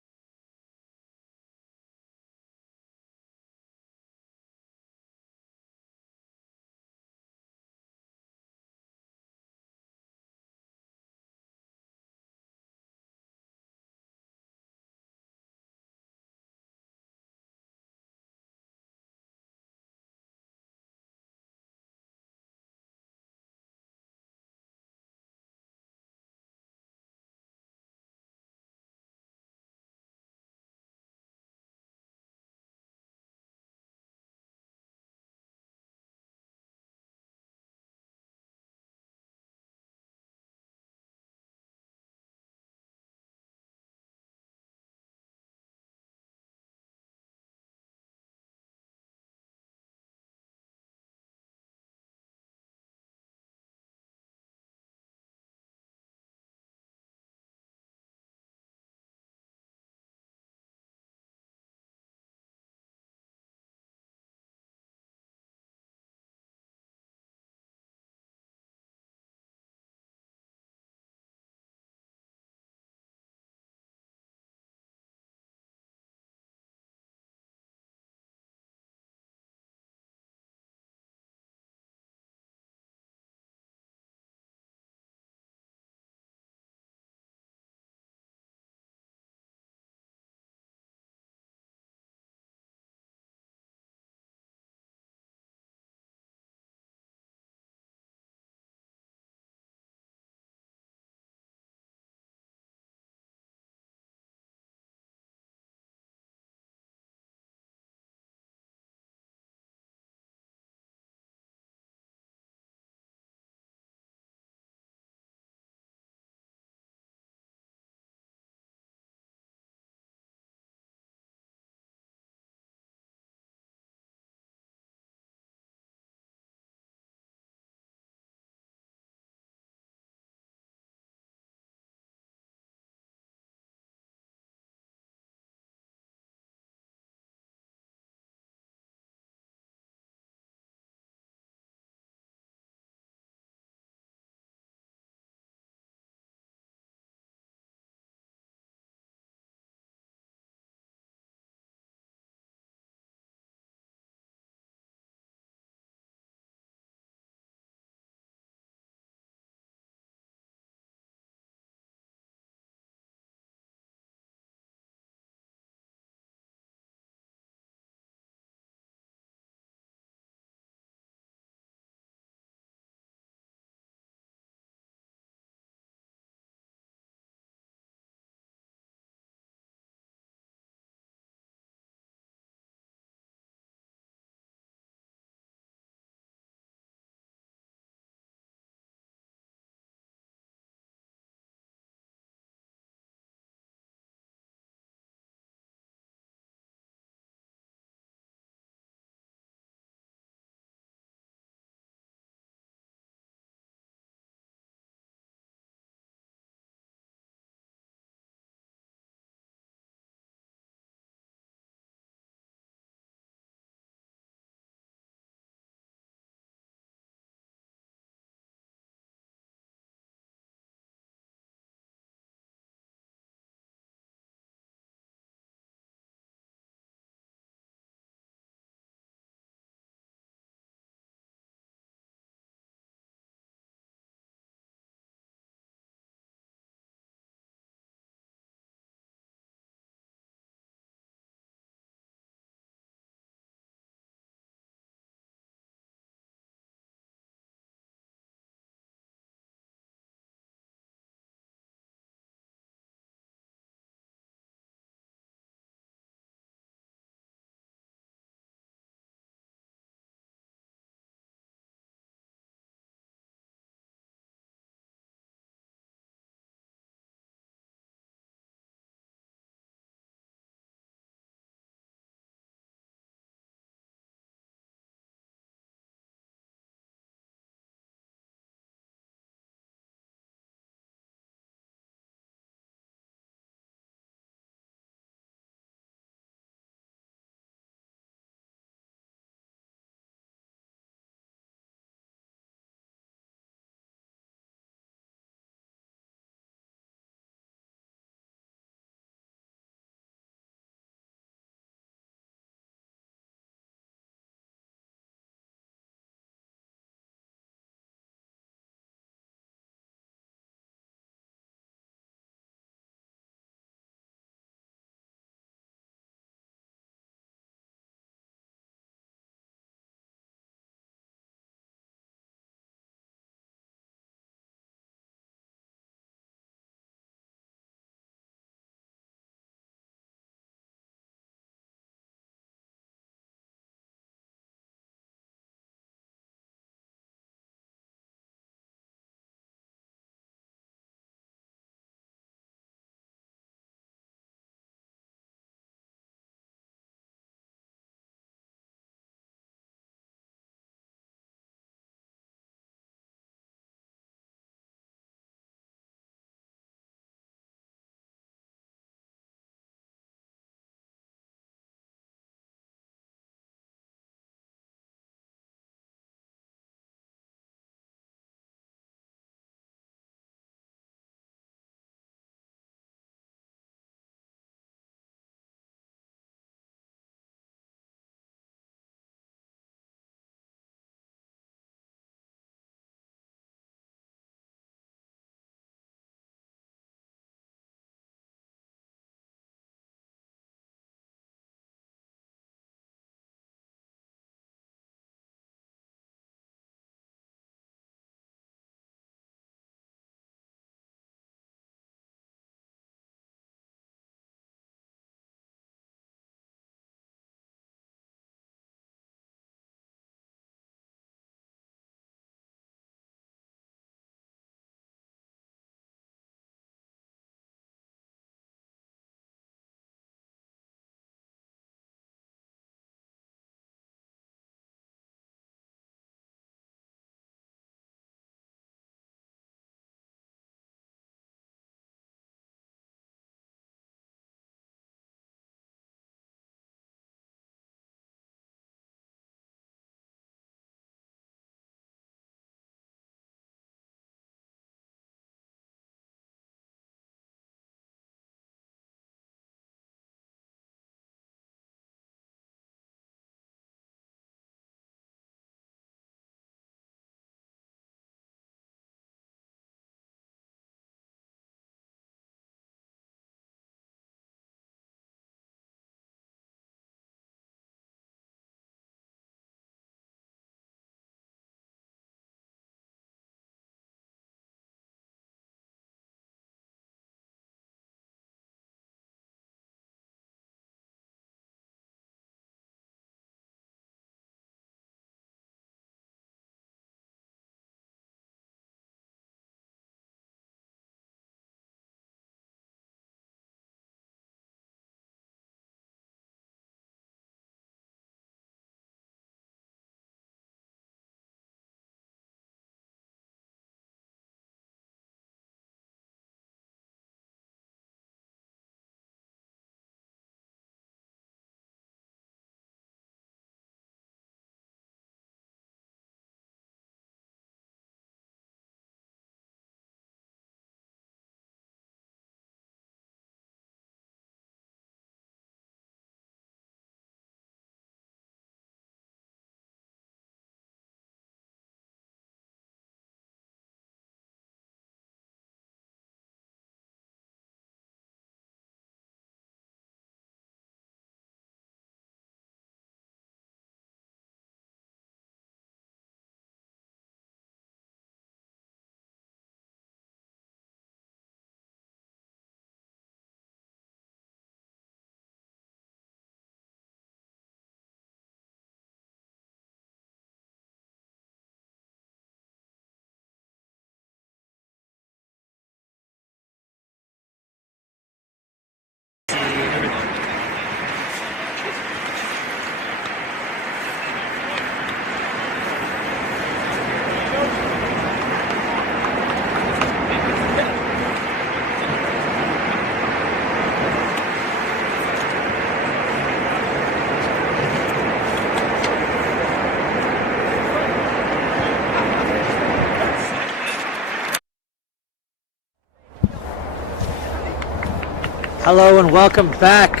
Hello and welcome back.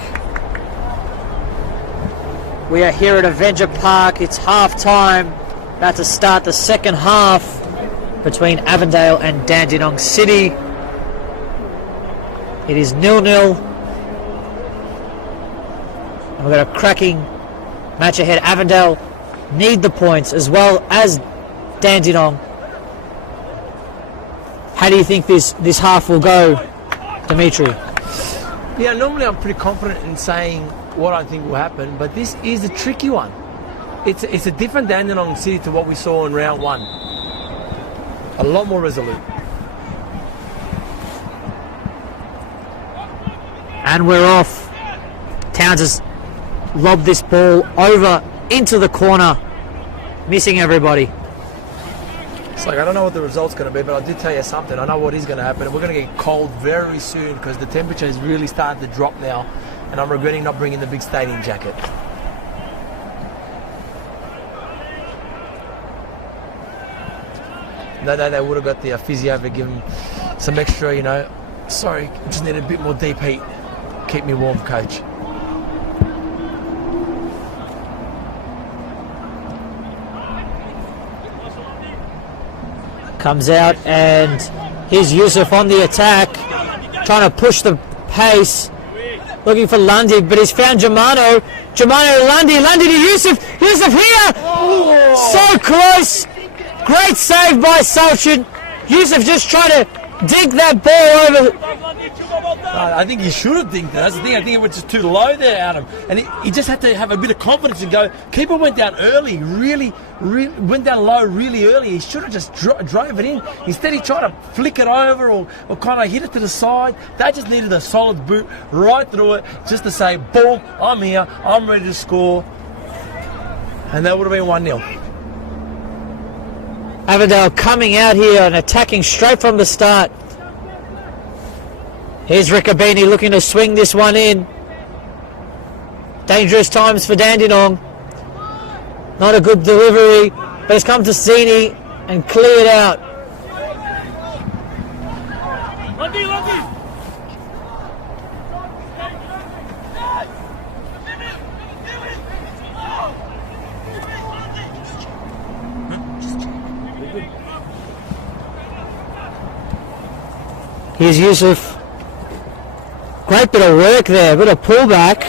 We are here at Avenger Park. It's half time. About to start the second half between Avondale and Dandenong City. It is 0-0. And we've got a cracking match ahead. Avondale need the points as well as Dandenong. How do you think this half will go, Dimitri? Yeah, normally I'm pretty confident in saying what I think will happen, but this is a tricky one. It's a different Dandenong City to what we saw in round one. A lot more resolute. And we're off. Towns has lobbed this ball over into the corner, missing everybody. It's like, I don't know what the result's going to be, but I did tell you something. I know what is going to happen. We're going to get cold very soon because the temperature is really starting to drop now, and I'm regretting not bringing the big stadium jacket. No, they would have got the physio to give him some extra, you know. Sorry, just need a bit more deep heat. Keep me warm, coach. Comes out and here's Yusuf on the attack, trying to push the pace, looking for Lundy, but he's found Germano. Germano, Lundy to Yusuf. Yusuf here! So close! Great save by Sulchin. Yusuf just trying to dig that ball over. I think he should have dinked it. That's the thing. I think it was just too low there, Adam. And he just had to have a bit of confidence and go. Keeper went down early, really went down low really early. He should have just drove it in. Instead, he tried to flick it over or kind of hit it to the side. They just needed a solid boot right through it just to say, boom, I'm here, I'm ready to score. And that would have been 1-0. Avondale coming out here and attacking straight from the start. Here's Riccobini looking to swing this one in. Dangerous times for Dandenong. Not a good delivery, but it's come to Zini and cleared out. Lundy! Here's Yusuf. Great bit of work there, bit of pullback.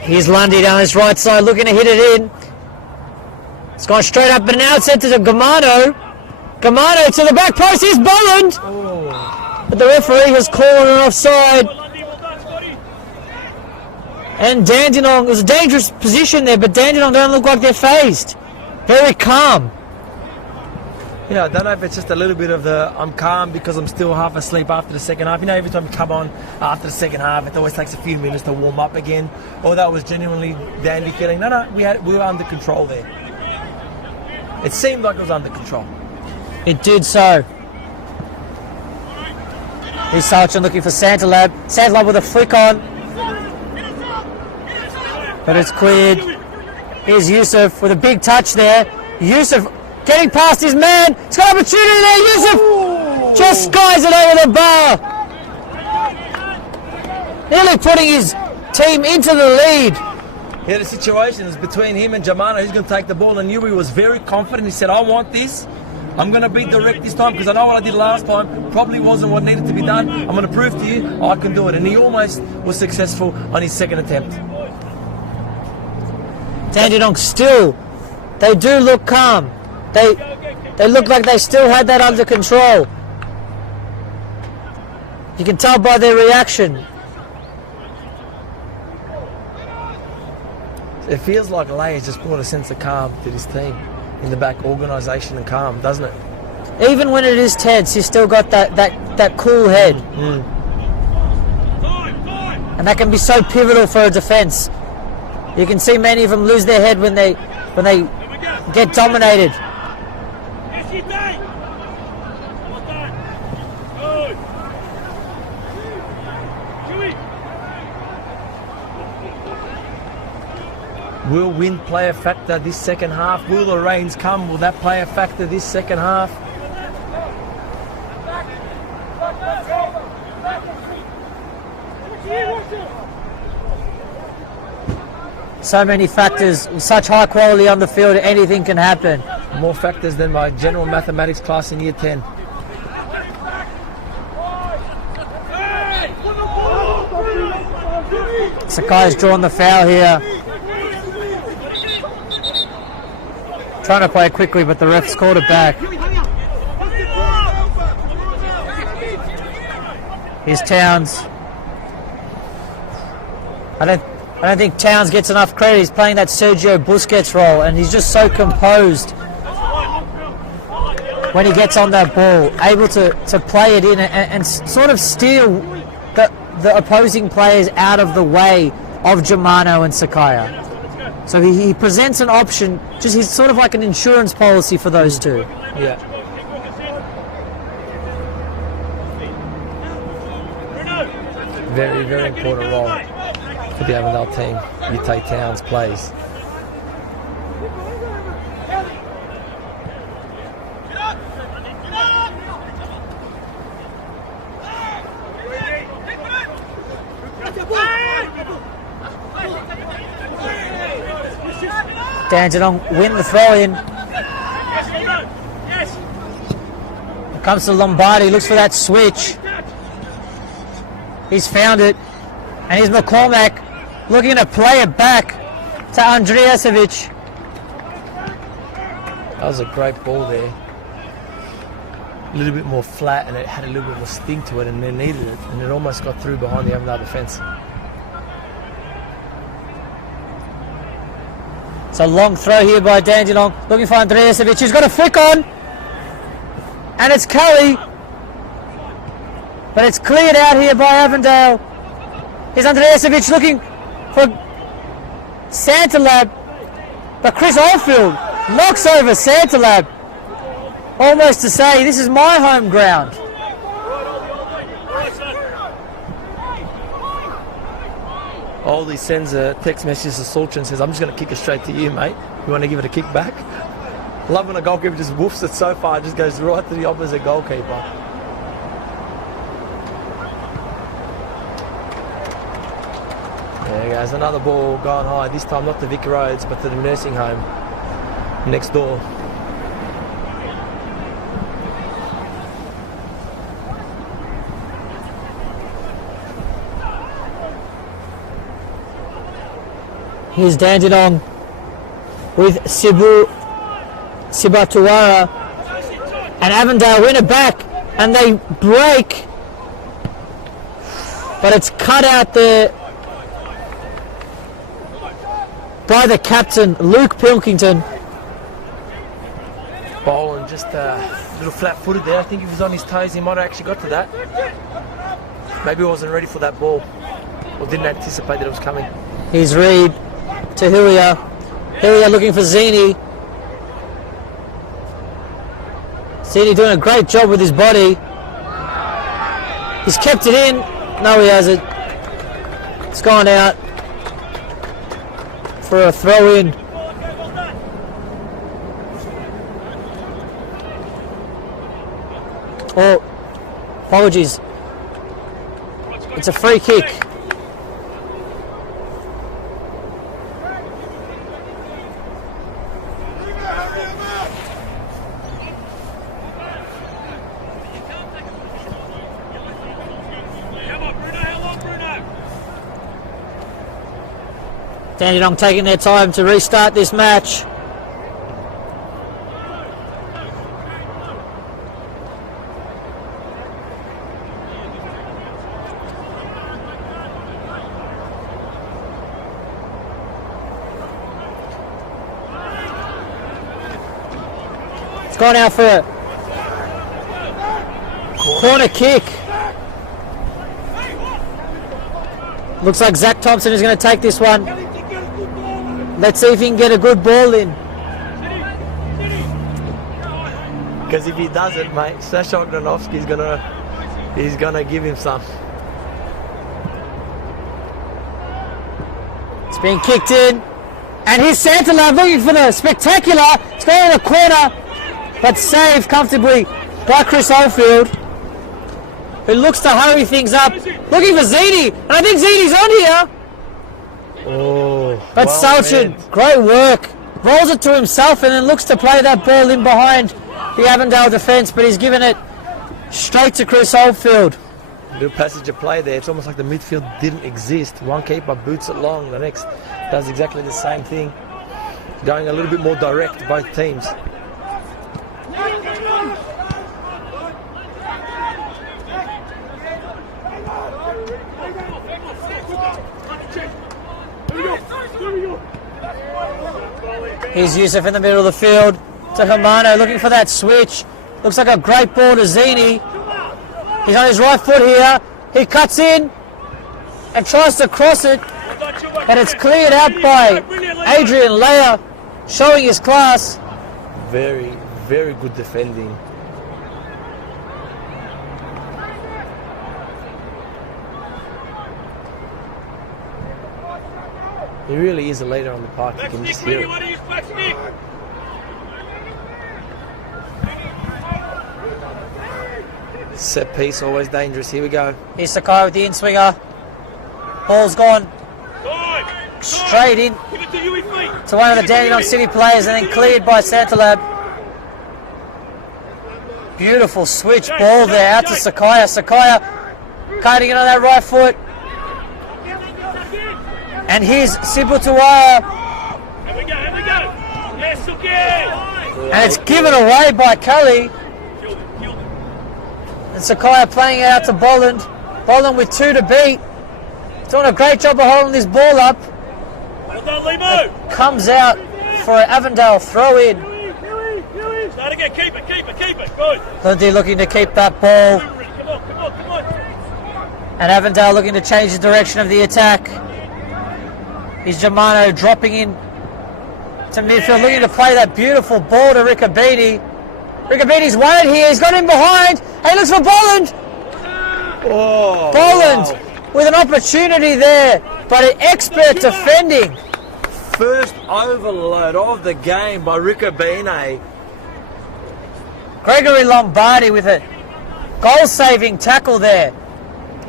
Here's Lundy down his right side looking to hit it in. It's gone straight up, but now it's sent to Germano. Germano to the back post, here's Bolland! But the referee has called an offside. And Dandenong, it was a dangerous position there, but Dandenong don't look like they're phased. Very calm. Yeah, I don't know if it's just a little bit of the I'm calm because I'm still half asleep after the second half. You know, every time you come on after the second half, it always takes a few minutes to warm up again. Or that was genuinely Dandy feeling, no, we were under control there. It seemed like it was under control. It did so. Here's Salchin looking for Santalab. Santalab with a flick on. But it's cleared. Here's Yusuf with a big touch there. Yusuf getting past his man. He's got an opportunity there. Yusuf just skies it over the bar. Nearly putting his team into the lead. Yeah, the situation is between him and Germano. Who's going to take the ball? And Yuri was very confident. He said, I want this. I'm going to be direct this time because I know what I did last time probably wasn't what needed to be done. I'm going to prove to you I can do it. And he almost was successful on his second attempt. Dandenong still, they do look calm. They look like they still had that under control. You can tell by their reaction. It feels like Lay has just brought a sense of calm to this team in the back, organisation and calm, doesn't it? Even when it is tense, he's still got that cool head. And that can be so pivotal for a defence. You can see many of them lose their head when they get dominated. Will wind play a factor this second half? Will the rains come? Will that play a factor this second half? So many factors, such high quality on the field, anything can happen. More factors than my general mathematics class in year 10. Sakai's drawn the foul here. Trying to play it quickly, but the ref's called it back. Here's Towns. I don't think Towns gets enough credit. He's playing that Sergio Busquets role, and he's just so composed when he gets on that ball, able to play it in and sort of steal the opposing players out of the way of Germano and Sakaya. So he presents an option, he's sort of like an insurance policy for those two. Yeah. Very, very important role for the Avondale team. Utah Towns plays. Dandenong win the throw-in. Here comes to Lombardi, looks for that switch. He's found it. And here's McCormack looking to play it back to Andrijasevic. That was a great ball there. A little bit more flat, and it had a little bit more sting to it, and they needed it. And it almost got through behind the Avondale defence. It's a long throw here by Dandenong, looking for Andrijasevic, who's got a flick on. And it's Cully. But it's cleared out here by Avondale. Here's Andrijasevic looking for Santalab. But Chris Oldfield knocks over Santalab. Almost to say, this is my home ground. Oldie sends a text message to Sulcher and says, I'm just going to kick it straight to you, mate. You want to give it a kick back? Love when a goalkeeper just woofs it so far, it just goes right to the opposite goalkeeper. There goes another ball going high. This time not to Vicar Roads, but to the nursing home next door. Here's Dandenong with Sibatuara, and Avondale win it back, and they break, but it's cut out there by the captain, Luke Pilkington. Boland just a little flat-footed there. I think if he was on his toes, he might have actually got to that. Maybe he wasn't ready for that ball, or didn't anticipate that it was coming. Here's Reed to Hillier. Hillier looking for Zini. Zini doing a great job with his body. He's kept it in. No, he hasn't. It's gone out for a throw-in. Oh, apologies. It's a free kick. Dandenong taking their time to restart this match. It's gone out for a corner kick. Looks like Zach Thompson is going to take this one. Let's see if he can get a good ball in. Because if he does it, mate, Sasha Ogdanovsky's he's gonna give him some. It's being kicked in. And here's Santalab looking for the spectacular. It's going in the corner, but saved comfortably by Chris Oldfield, who looks to hurry things up. Looking for Zini, and I think Zini's on here. Oh, But well Salchin, meant. great work. Rolls it to himself and then looks to play that ball in behind the Avondale defence, but he's given it straight to Chris Oldfield. Little passage of play there. It's almost like the midfield didn't exist. One keeper boots it long, the next does exactly the same thing. Going a little bit more direct, both teams. Here's Yusuf in the middle of the field to Hermano, looking for that switch. Looks like a great ball to Zini. He's on his right foot here. He cuts in and tries to cross it, and it's cleared out by Adrian Leia, showing his class. Very, very good defending. He really is a leader on the park. You can just hear it. Set piece, always dangerous. Here we go. Here's Sakai with the in-swinger. Ball's gone straight in to one of the Dandenong City players and then cleared by Santalab. Beautiful switch ball there out to Sakaya. Sakaya cutting it on that right foot. And here's Sibu Tuwaya. And it's given away by Kelly. And Sakaya playing it out to Boland. Boland with 2 to beat. Doing a great job of holding this ball up. It comes out for an Avondale throw in. Start again, keep it, good. Lindy looking to keep that ball. Come on. And Avondale looking to change the direction of the attack. Here's Germano dropping in to midfield, looking to play that beautiful ball to Riccobini. Riccobini's won it here. He's got him behind. And he looks for Boland. Oh, Boland wow. with an opportunity there, but an expert defending. First overload of the game by Riccobini. Gregory Lombardi with a goal-saving tackle there,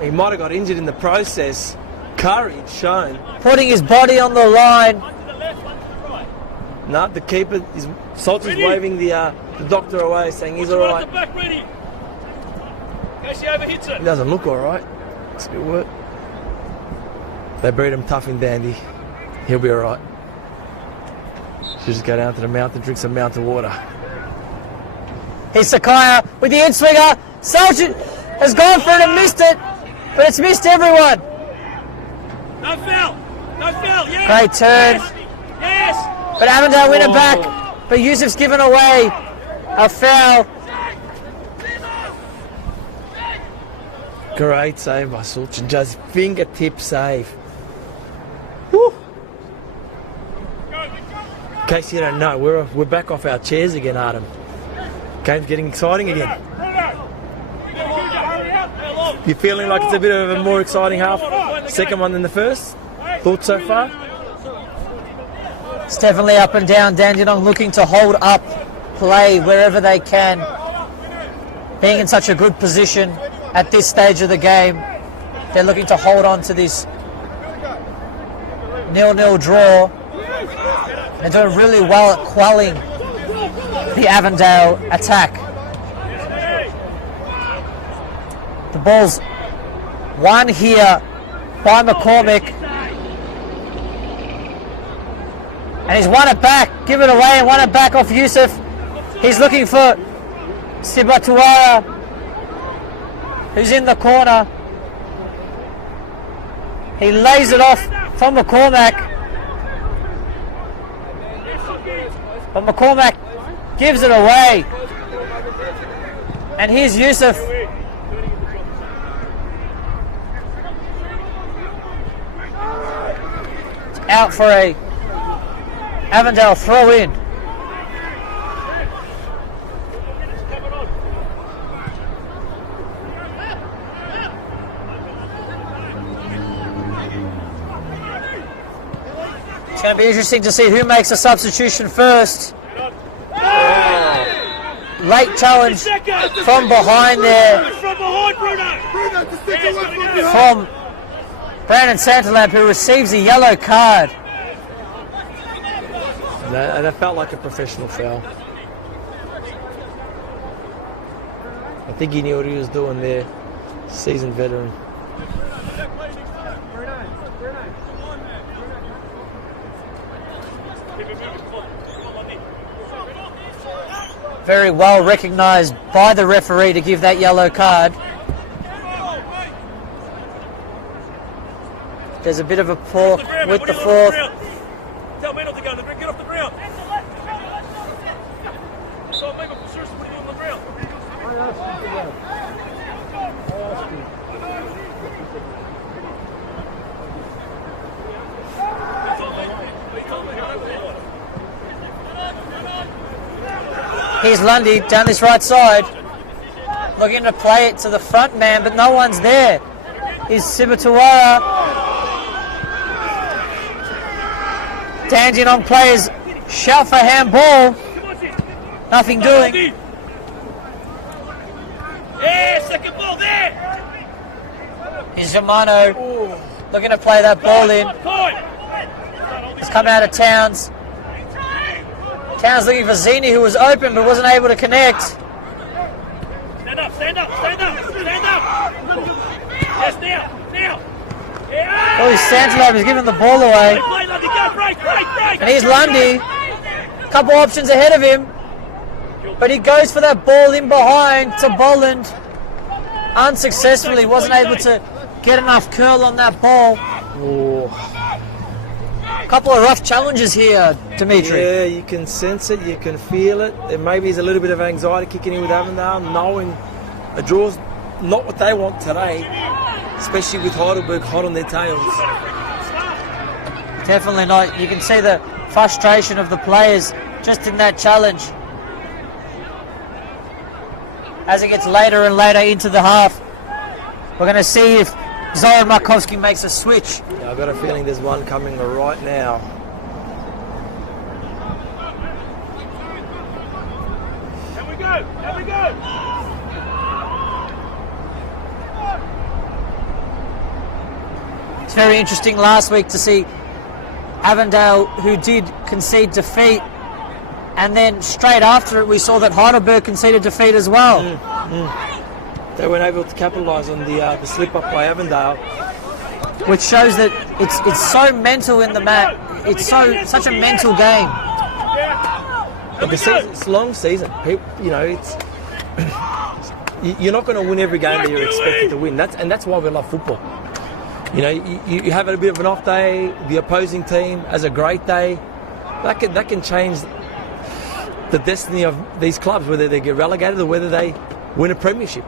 He might have got injured in the process. Courage shown. putting his body on the line. No, the keeper is Salty's waving the doctor away, saying he's all right. Back ready. In case he overhits it. He doesn't look all right. It's a bit work. They beat him tough and dandy. He'll be all right. Should just go down to the mouth and drink some mountain water. Here's Sakaya with the in-swinger. Sargent has gone for it and missed it, but it's missed everyone. No foul, yes. Great turn. Yes. But Avondale win it back. But Yusuf's given away a foul. Great save by Sulchin. Just fingertip save. Woo. In case you don't know, we're back off our chairs again, Adam. Game's getting exciting again. You feeling like it's a bit of a more exciting half, second one than the first? Thoughts so far? It's definitely up and down. Dandenong looking to hold up play wherever they can. Being in such a good position at this stage of the game, they're looking to hold on to this 0-0 draw. They're doing really well at quelling the Avondale attack. The ball's won here by McCormick. And he's won it back, given it away and won it back off Yusuf. He's looking for Sibatuara, who's in the corner. He lays it off from McCormack. But McCormack gives it away. And here's Yusuf. It's out for a Avondale throw in. It's going to be interesting to see who makes a substitution first. Late challenge from behind there From behind, Bruno. from Brandon Santalab, who receives a yellow card. That felt like a professional foul. I think he knew what he was doing there. Seasoned veteran. Very well recognised by the referee to give that yellow card. There's a bit of a pork with the fourth. Tell me not to go on the ground. Get off the ground. So make up seriously what are you doing on the ground? Here's Lundy down this right side, looking to play it to the front man, but no one's there. Here's Sibatuara. Dandenong players shout for handball. Nothing doing. Yeah, second ball there. Here's Germano looking to play that ball in. It's coming out of Towns. Towns looking for Zini, who was open but wasn't able to connect. Stand up, stand up, stand up, stand up. Yes, now. Yeah. Oh, Santalab is giving the ball away. Play, Lundy, go, break. And here's Lundy. Couple options ahead of him. But he goes for that ball in behind to Boland. Unsuccessfully, wasn't able to get enough curl on that ball. Couple of rough challenges here, Dimitri. Yeah, you can sense it, you can feel it. There maybe is a little bit of anxiety kicking in with Avondale, knowing a draw's not what they want today, especially with Heidelberg hot on their tails. Definitely not. You can see the frustration of the players just in that challenge. As it gets later and later into the half, we're going to see if Zoran Markovski makes a switch. Yeah, I've got a feeling there's one coming right now. Here we go. It's very interesting last week to see Avondale, who did concede defeat, and then straight after it we saw that Heidelberg conceded defeat as well. They weren't able to capitalise on the slip up by Avondale. Which shows that it's so mental in the mat. It's such a mental game. Look, it's a long season. It's you're not going to win every game that you're expected to win. That's why we love football. You have a bit of an off day. The opposing team has a great day. That can change the destiny of these clubs, whether they get relegated or whether they win a premiership.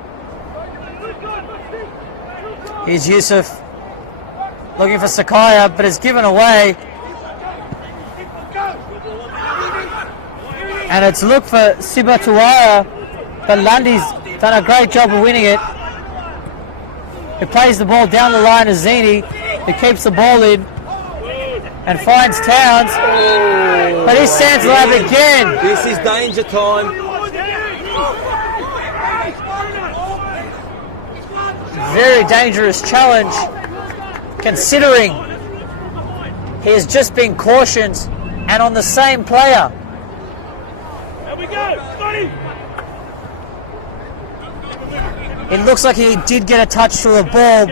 Here's Yusuf looking for Sakaya, but it's given away. And it's looked for Sibatuara, but Lundy's done a great job of winning it. He plays the ball down the line to Zini, who keeps the ball in and finds Towns. But he's Santalab again. This is danger time. Very dangerous challenge, considering he has just been cautioned and on the same player. Here we go. Buddy. It looks like he did get a touch to the ball,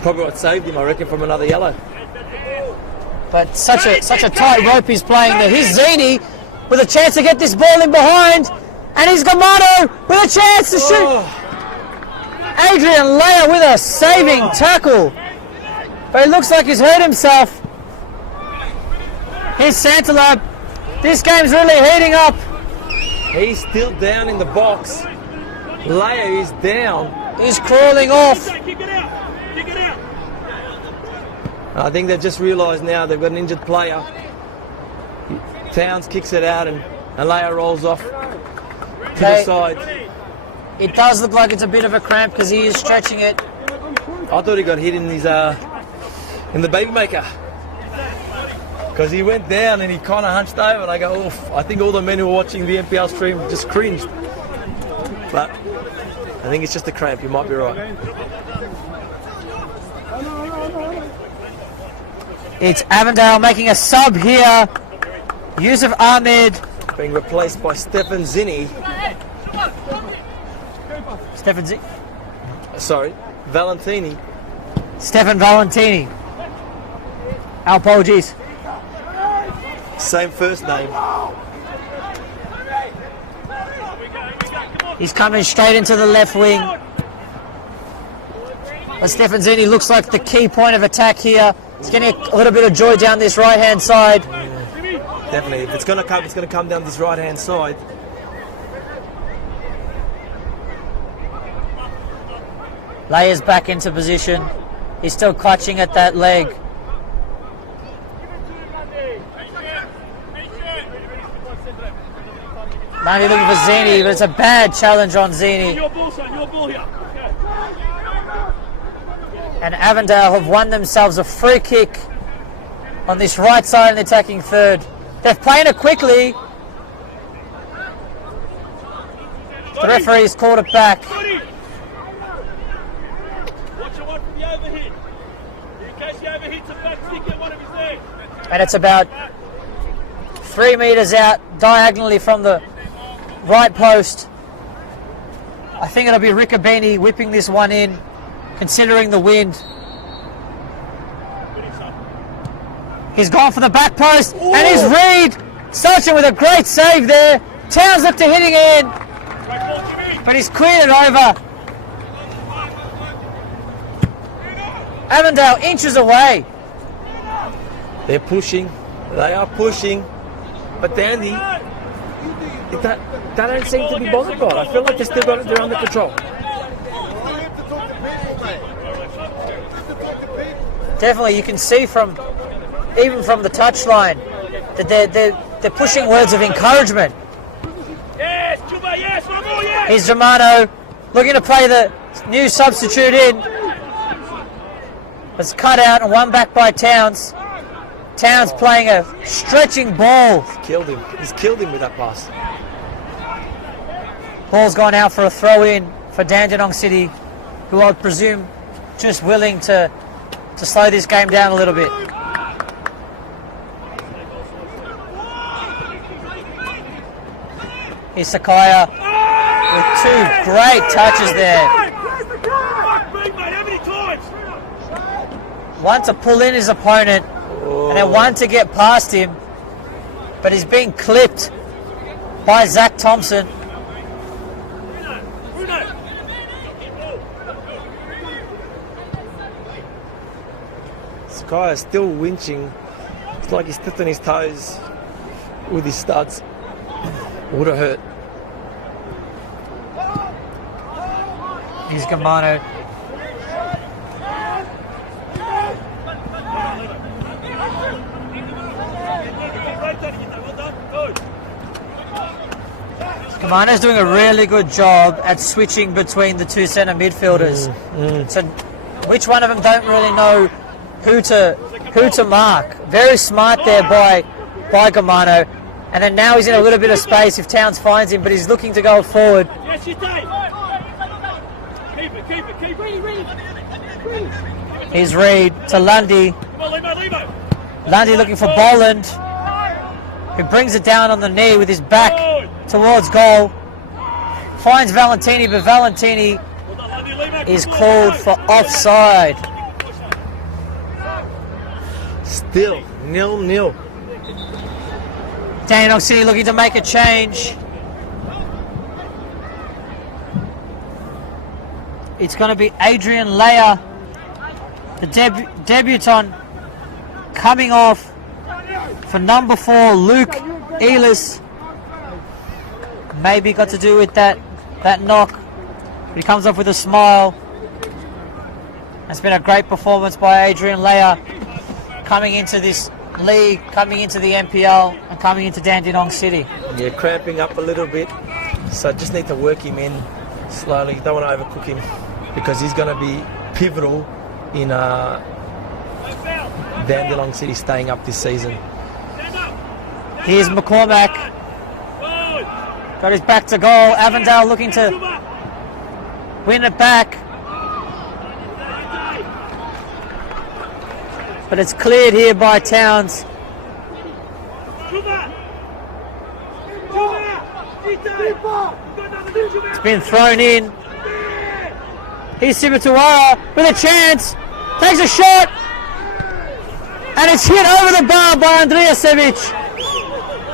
Probably what saved him, I reckon, from another yellow. but such a tight rope he's playing there. Here's Zini with a chance to get this ball in behind, and he's Gamano with a chance to shoot. Adrian Leia with a saving tackle, but it looks like he's hurt himself. Here's Santalab. This game's really heating up. He's still down in the box. Leia is down. He's crawling off. Kick it out. I think they've just realised now they've got an injured player. Towns kicks it out and Leia rolls off to the side. It does look like it's a bit of a cramp because he is stretching it. I thought he got hit in his in the baby maker. Because he went down and he kind of hunched over, and I go, oof. I think all the men who were watching the NPL stream just cringed. But I think it's just a cramp. You might be right. It's Avondale making a sub here. Yusuf Ahmed. Being replaced by Stefan Zinni. Valentini. Stefan Valentini. Our apologies. Same first name. He's coming straight into the left wing. But Stefan Zinni looks like the key point of attack here. He's getting a little bit of joy down this right-hand side. Definitely. If it's going to come down this right-hand side. Layers back into position. He's still clutching at that leg. Lundy looking for Zini, but it's a bad challenge on Zini. Your ball, son. Your ball here. And Avondale have won themselves a free kick on this right side in the attacking third. They're playing it quickly. The referee's called it back. Watch your one from the overhit. In case he overhits a back stick, get one of his legs. And it's about 3 metres out diagonally from the right post. I think it'll be Riccobeni whipping this one in, considering the wind. He's gone for the back post. Ooh. And he's Reed Sachin with a great save there. Towns looked to hitting in, but he's cleared it over. Avondale inches away. They're pushing. They are pushing. But Dandy, they don't seem to be bothered by it. I feel like they still got it. They're under control. Definitely, you can see even from the touchline that they're pushing words of encouragement. Yes, Chuba, yes, one more, yes. Here's Germano looking to play the new substitute in. It's cut out and one back by Towns. Towns playing a stretching ball. He's killed him with that pass. Ball's gone out for a throw-in for Dandenong City, who I presume just willing to slow this game down a little bit. Here's Sakaya with 2 great touches there. One to pull in his opponent, and then one to get past him, but he's being clipped by Zach Thompson. Sky is still winching. It's like he's stepped on his toes with his studs. Would have hurt. Here's Germano. Germano's doing a really good job at switching between the 2 centre midfielders. So which one of them don't really know who to mark. Very smart there by Germano. And then now he's in a little bit of space if Towns finds him, but he's looking to go forward. Yes, you take. Keep it. Here's Reed to Lundy. Come on, Limo. Lundy looking for Boland, who brings it down on the knee with his back towards goal. Finds Valentini, but Valentini is called for offside. Still 0-0. Dandenong City looking to make a change. It's going to be Adrian Leia, the debutant, coming off for number 4, Luke Elis. Maybe got to do with that knock. But he comes off with a smile. It's been a great performance by Adrian Leia, coming into this league, coming into the NPL, and coming into Dandenong City. Yeah, cramping up a little bit. So just need to work him in slowly. Don't want to overcook him because he's going to be pivotal in Dandenong City staying up this season. Here's McCormack. Got his back to goal. Avondale looking to win it back. But it's cleared here by Towns. It's been thrown in. Here's Sibatawara with a chance. Takes a shot. And it's hit over the bar by Andrijasevic.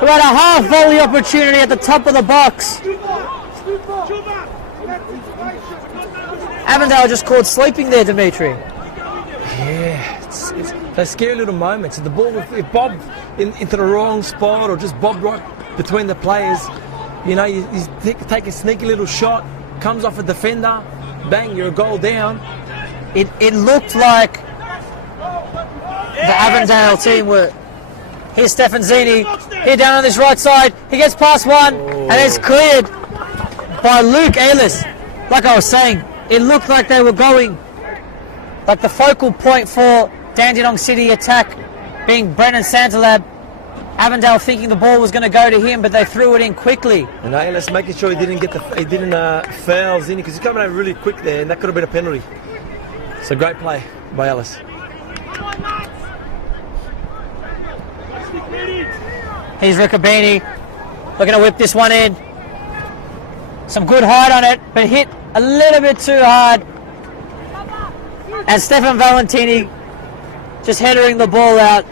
Who had a half volley opportunity at the top of the box. Avondale just caught sleeping there, Dimitri. Yeah, it's those scary little moments. The ball, if it bobbed into the wrong spot or just bobbed right between the players, you know, you take a sneaky little shot, comes off a defender, bang, you're a goal down. It looked like the Avondale team were. Here's Stefanzini, here down on this right side. He gets past one, and it's cleared by Luke Aylis. Like I was saying, it looked like they were going, like the focal point for Dandenong City attack being Brennan Santalab. Avondale thinking the ball was going to go to him, but they threw it in quickly. And Aylis making sure he didn't fouls in because he's coming over really quick there, and that could have been a penalty. It's a great play by Aylis. Here's Riccobini looking to whip this one in. Some good height on it, but hit a little bit too hard. And Stefan Valentini just headering the ball out.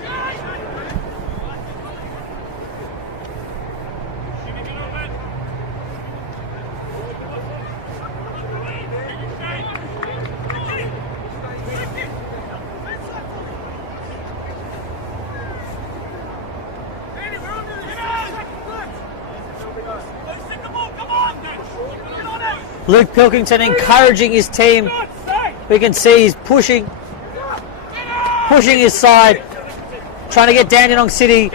Luke Pilkington encouraging his team. We can see he's pushing his side, trying to get Dandenong City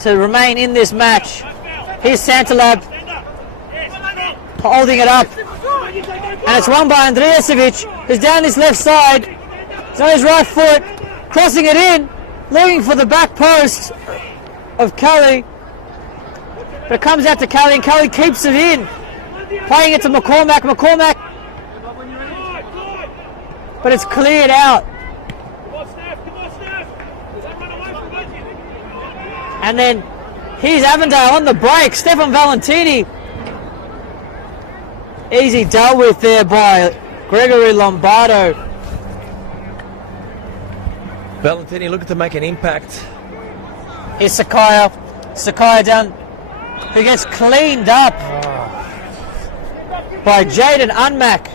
to remain in this match. Here's Santalab holding it up, and it's won by Andrijasevic, who's down this left side. He's on his right foot, crossing it in, looking for the back post of Kelly, but it comes out to Kelly, and Kelly keeps it in. Playing it to McCormack, but it's cleared out. And then here's Avondale on the break. Stefan Valentini. Easy dealt with there by Gregory Lombardo. Valentini looking to make an impact. Here's Sakaya. Sakaya down, who gets cleaned up by Jaden Unmack,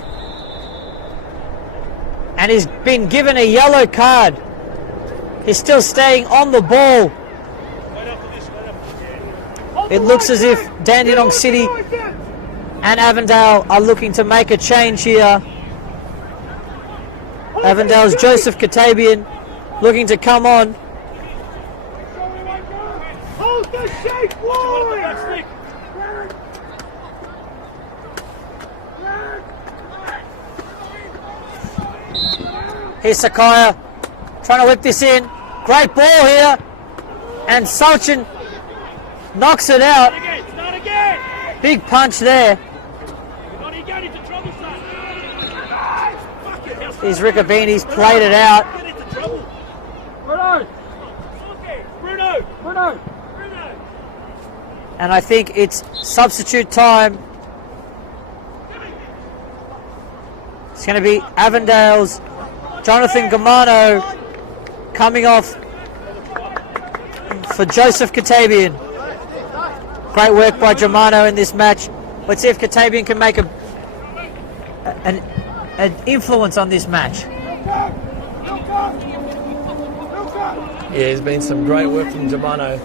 and he's been given a yellow card. He's still staying on the ball. It looks as if Dandenong City and Avondale are looking to make a change here. Avondale's Joseph Katabian looking to come on. Here's Sakaya trying to whip this in. Great ball here. And Solchin knocks it out. Big punch there. Here's Riccobini's played it out. And I think it's substitute time. It's going to be Avondale's Jonathan Gamano coming off for Joseph Katabian. Great work by Germano in this match. Let's see if Katabian can make an influence on this match. Yeah, there's been some great work from Germano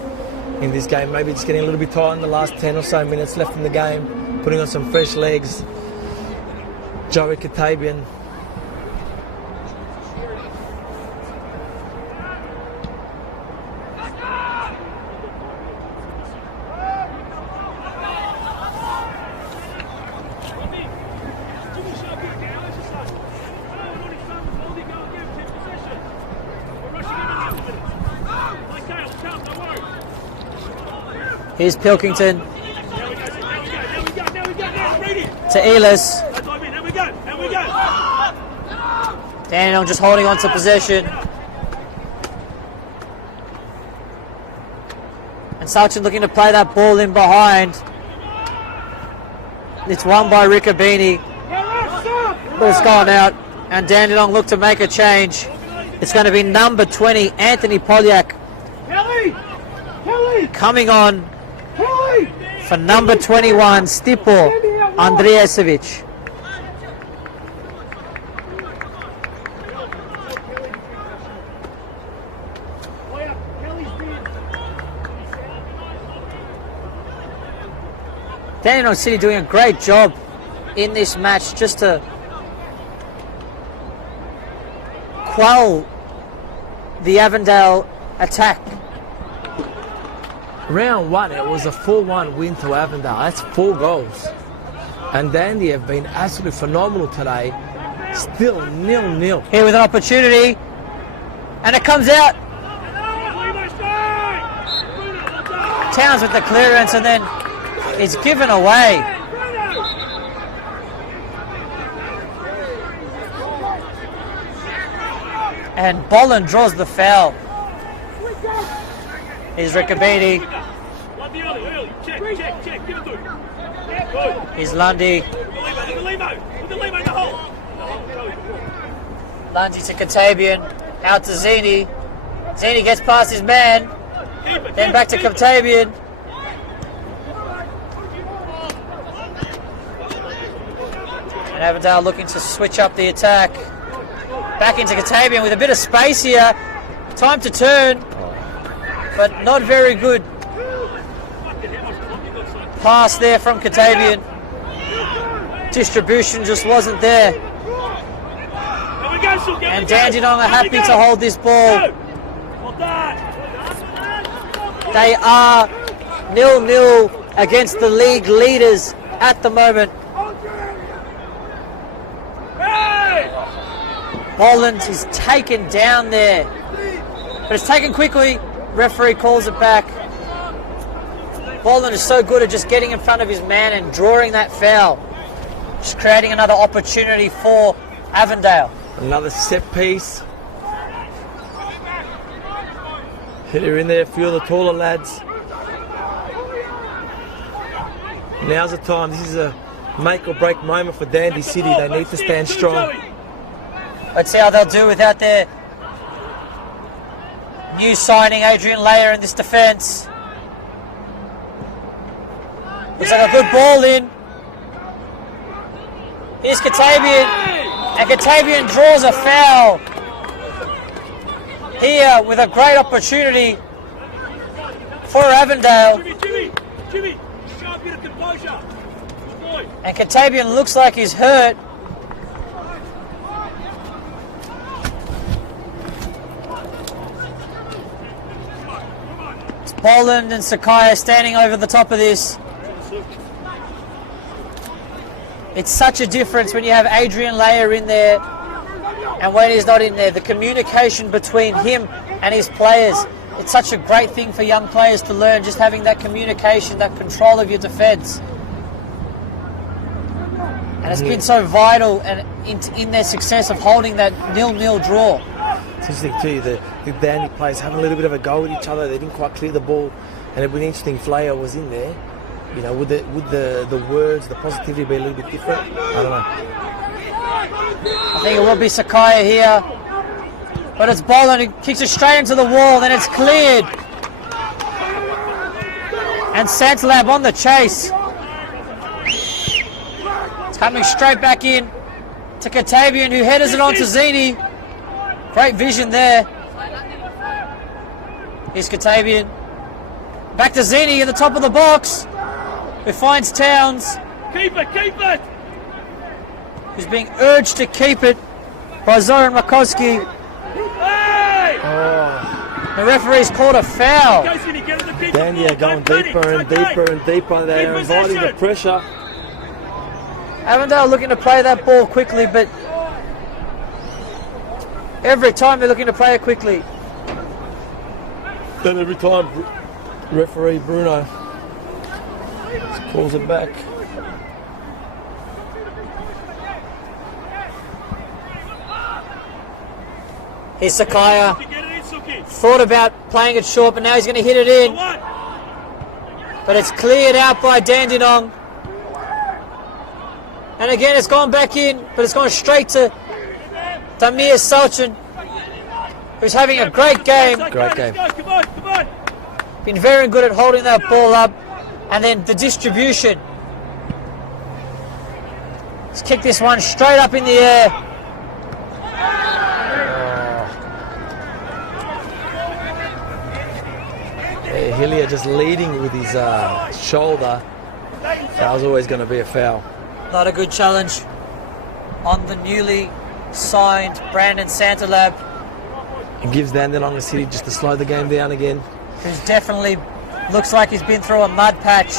in this game. Maybe just getting a little bit tight in the last 10 or so minutes left in the game, putting on some fresh legs. Joey Katabian. Here's Pilkington Now we go. Read it. to Elis. Now we go. Dandenong just holding on to possession. And Sachin looking to play that ball in behind. It's won by Riccobini. Ball's gone out. And Dandenong look to make a change. It's going to be number 20, Anthony Polyak, coming on for number 21, Stipo Andrijesevic. Dandenong City doing a great job in this match just to quell the Avondale attack. Round 1, it was a 4-1 win to Avondale. That's 4 goals. And Dandy have been absolutely phenomenal today. Still 0-0. Here with an opportunity, and it comes out. Towns with the clearance, and then it's given away. And Boland draws the foul. Here's Riccobini. Check. Give it to him. Here's Lundy. Lundy to Katabian. Out to Zini. Zini gets past his man. Then back to Katabian. And Avondale looking to switch up the attack. Back into Katabian with a bit of space here. Time to turn. But not very good pass there from Katabian. Distribution just wasn't there. And Dandenong are happy to hold this ball. They are 0-0 against the league leaders at the moment. Boland is taken down there. But it's taken quickly. Referee calls it back. Boland is so good at just getting in front of his man and drawing that foul. Just creating another opportunity for Avondale. Another set piece. They're in there, a few of the taller lads. Now's the time. This is a make or break moment for Dandy City. They need to stand strong. Let's see how they'll do without their new signing, Adrian Layer, in this defence. Looks like a good ball in. Here's Katabian, and Katabian draws a foul here with a great opportunity for Avondale. Jimmy, show a bit of composure. Good boy. And Katabian looks like he's hurt. It's Boland and Sakaya standing over the top of this. It's such a difference when you have Adrian Layer in there and when he's not in there. The communication between him and his players. It's such a great thing for young players to learn, just having that communication, that control of your defence. And it's been so vital and in their success of holding that 0-0 draw. It's interesting too, the Dandy players having a little bit of a go at each other. They didn't quite clear the ball, and it'd been interesting if Flair was in there. You know, would the words, the positivity be a little bit different? I don't know. I think it will be Sakaya here. But it's Boland who kicks it straight into the wall, then it's cleared. And Santalab on the chase. It's coming straight back in to Katabian, who headers it on to Zini. Great vision there. Here's Katabian. Back to Zini at the top of the box. Who finds Towns. Keep it! Who's being urged to keep it by Zoran Makowski. Hey! The referee's called a foul. Dandy are going deeper and deeper and deeper. They are inviting the pressure. Avondale looking to play that ball quickly, but every time they're looking to play it quickly. Then every time, referee Bruno Calls it back. Here's Sakaya. Get it in, Suki. Thought about playing it short, but now he's going to hit it in. But it's cleared out by Dandenong. And again, it's gone back in, but it's gone straight to Damir Salchin, who's having a great game. Great game. Come on, come on. Been very good at holding that ball up. And then the distribution. Let's kick this one straight up in the air. Yeah, Hillier just leading with his shoulder. That was always going to be a foul. Not a good challenge on the newly signed Brandon Santalab, It gives Dandenong City just to slow the game down again. who's definitely looks like he's been through a mud patch.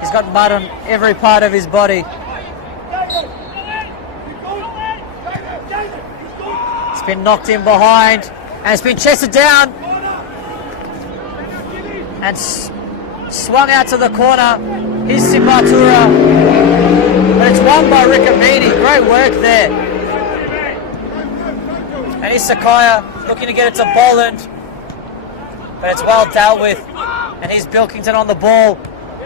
He's got mud on every part of his body. It's been knocked in behind and it's been chested down and swung out to the corner. Here's Sipatura, but it's won by Riccabini. Great work there. And here's Sakaya looking to get it to Boland, but it's well dealt with. And here's Bilkington on the ball,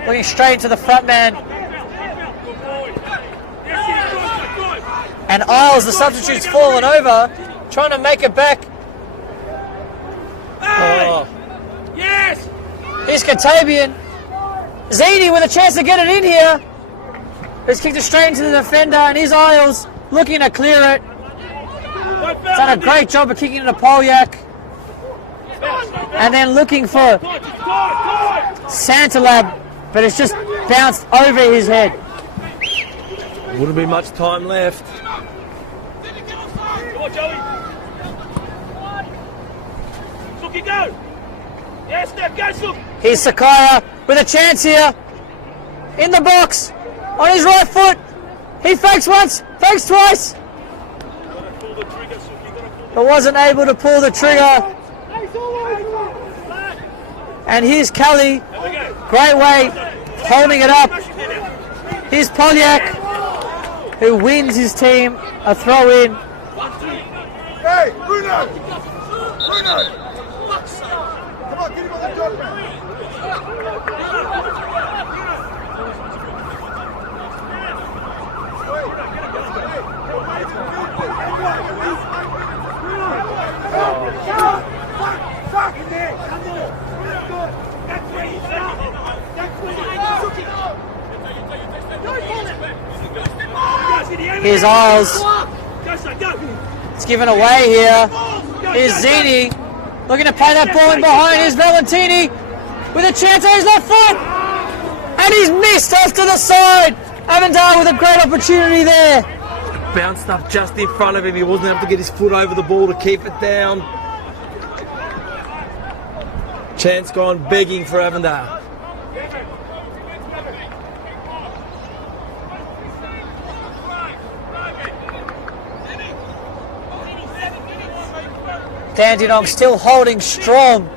looking straight into the front man. And Isles, the substitute's fallen over, trying to make it back. Oh. Yes. Here's Katabian. Zini with a chance to get it in here. He's kicked it straight into the defender, and here's Isles looking to clear it. He's done a great job of kicking it to Polyak. And then looking for Santalab, but it's just bounced over his head. Wouldn't be much time left. Come on, Joey. Suki, go. Yes, step, go, Suki. Here's Sakaya with a chance here. In the box, on his right foot. He fakes once, fakes twice, Pull the trigger, Suki. but wasn't able to pull the trigger. And here's Kelly, great way, holding it up. Here's Polyak, who wins his team a throw in. Hey, Bruno! Bruno! Come on, get him on the job, man. Here's Isles. It's given away here. Here's Zini looking to play that ball in behind. Here's Valentini with a chance on his left foot. And he's missed off to the side. Avondale with a great opportunity there. Bounced up just in front of him. He wasn't able to get his foot over the ball to keep it down. Chance gone begging for Avondale. Dandenong still holding strong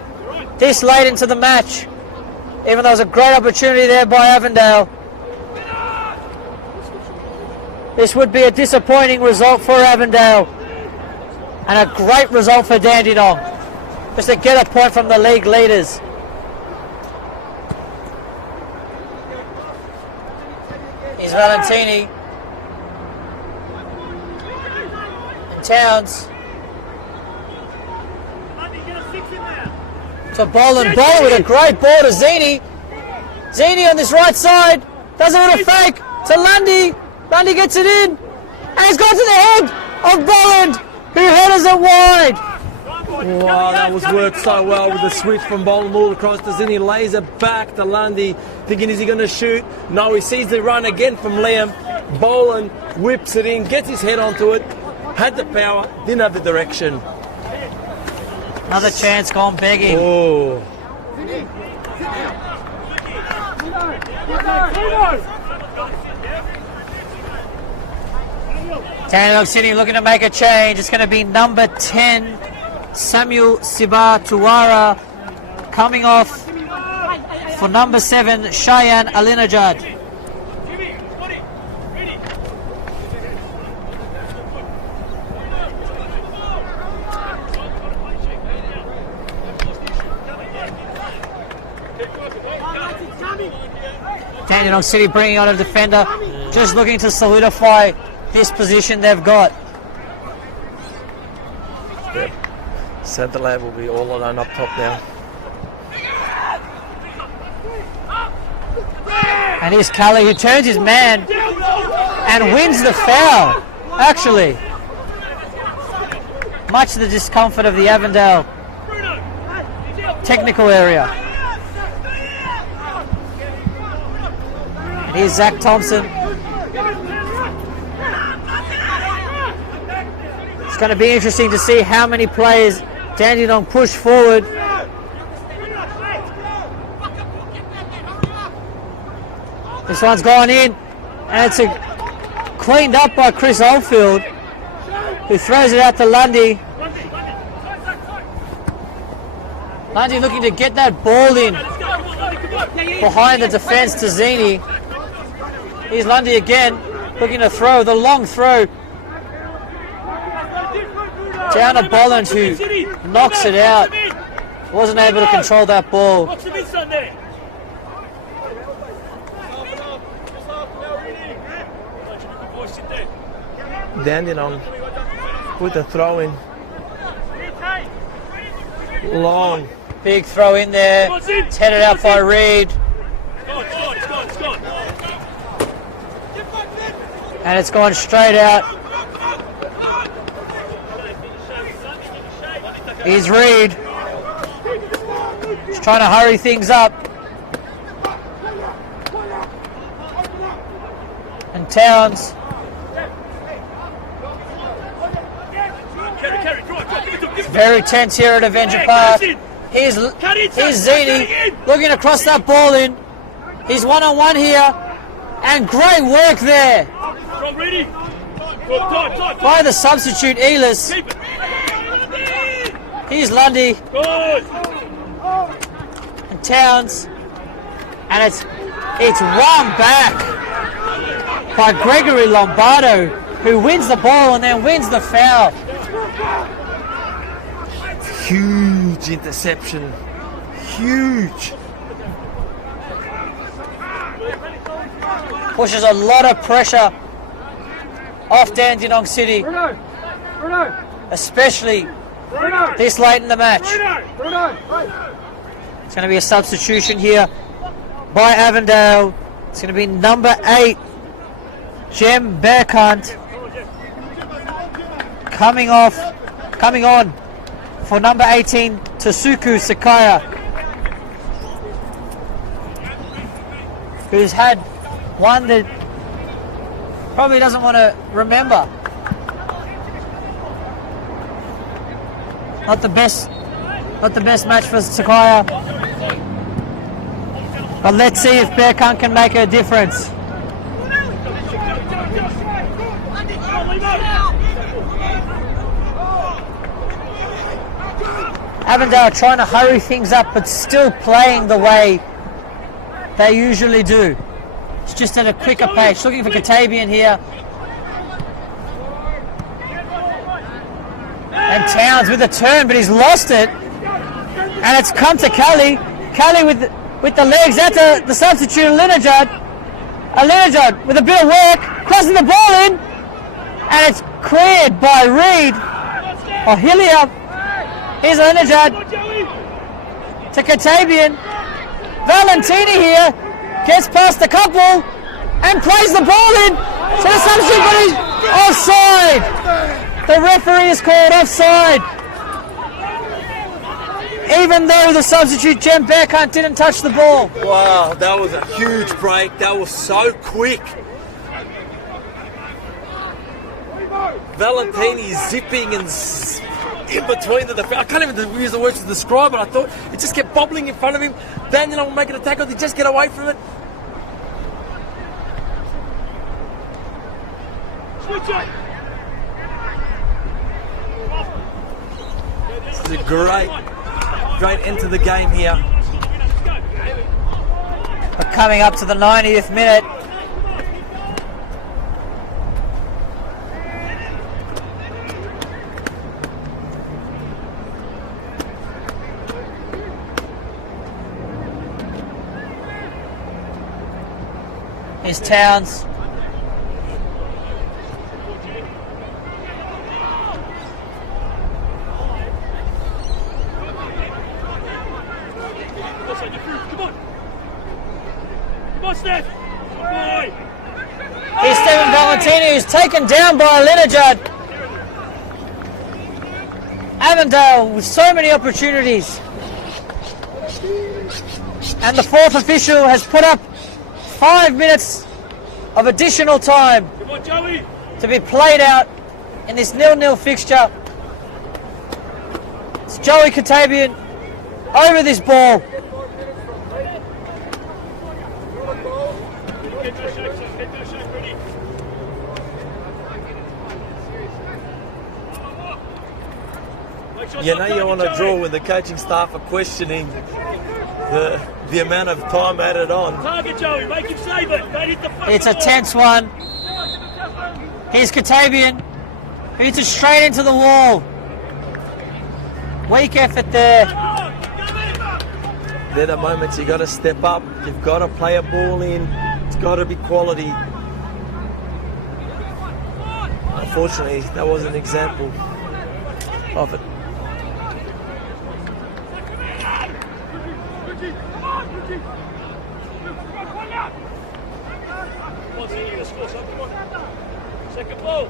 this late into the match, even though there was a great opportunity there by Avondale. This would be a disappointing result for Avondale and a great result for Dandenong, just to get a point from the league leaders. Here's Valentini. And Towns. To Boland. Boland with a great ball to Zini. Zini on this right side. Does it with a fake to Lundy. Lundy gets it in. And it's gone to the head of Boland, who headers it wide. Wow, that was worked so well with the switch from Boland all across to Zini. Lays it back to Lundy, thinking is he going to shoot? No, he sees the run again from Liam. Boland whips it in, gets his head onto it. Had the power, didn't have the direction. Another chance gone begging. Oh. Dandenong City looking to make a change. It's going to be number 10, Samuel Siba Tuara, coming off for number 7, Cheyenne Alinajad. Jimmy, got it. Ready. Dandenong City bringing on a defender, just looking to solidify this position they've got. Centre lab will be all alone up top now. And here's Kelly, who turns his man and wins the foul, actually. Much to the discomfort of the Avondale technical area. And here's Zach Thompson. It's going to be interesting to see how many players Dandenong push forward. This one's gone in, and it's cleaned up by Chris Oldfield, who throws it out to Lundy. Lundy looking to get that ball in behind the defence to Zini. Here's Lundy again, looking to throw, the long throw down to Bolland, who knocks it out. Wasn't able to control that ball. Dandenong with the throw in. Long. Big throw in there. It's headed out by Reed. And it's gone straight out. Here's Reed. He's trying to hurry things up. And Towns. Very tense here at Avenger Park. Here's Zini looking to cross that ball in. He's one-on-one here. And great work there by the substitute Elis. Here's Lundy and Towns. And it's won back by Gregory Lombardo, who wins the ball and then wins the foul. Huge interception. Huge. Pushes a lot of pressure off Dandenong City, especially this late in the match. It's going to be a substitution here by Avondale. It's going to be number 8, Jem Bearcunt, coming on for number 18, Tasuku Sakaya, who's had one that probably doesn't want to remember. Not the best match for Sakaya. But let's see if Bearcunt can make a difference. Avondale trying to hurry things up, but still playing the way they usually do. It's just at a quicker pace. Looking for Katabian here. And Towns with a turn, but he's lost it. And it's come to Kelly. Kelly with the legs out to the substitute, Alinajad. Alinajad with a bit of work, crossing the ball in. And it's cleared by Reed. Or Hillier. Here's Alinajad to Katabian. Valentini here gets past the couple and plays the ball in. So the substitute, but he's offside. The referee is called offside. Even though the substitute Jem Bearcunt didn't touch the ball. Wow, that was a huge break. That was so quick. Valentini zipping and in between the defense. I can't even use the words to describe it. I thought it just kept bobbling in front of him. Dandenong will make an attack, or they just get away from it. This is a great end to the game here. We're coming up to the 90th minute. Here's Towns. Here's Stephen Valentini, who's taken down by Linajad. Avondale with so many opportunities. And the fourth official has put up 5 minutes of additional time to be played out in this 0-0 fixture. It's Joey Katabian over this ball. You know you want to draw when the coaching staff are questioning the amount of time added on. Target Joey, make him save it. Don't hit the fucking It's a ball. tense one. Here's Katabian, who hits it straight into the wall. Weak effort there. They're the moments you got to step up. You've got to play a ball in. It's got to be quality. Unfortunately, that was an example of it. Second ball.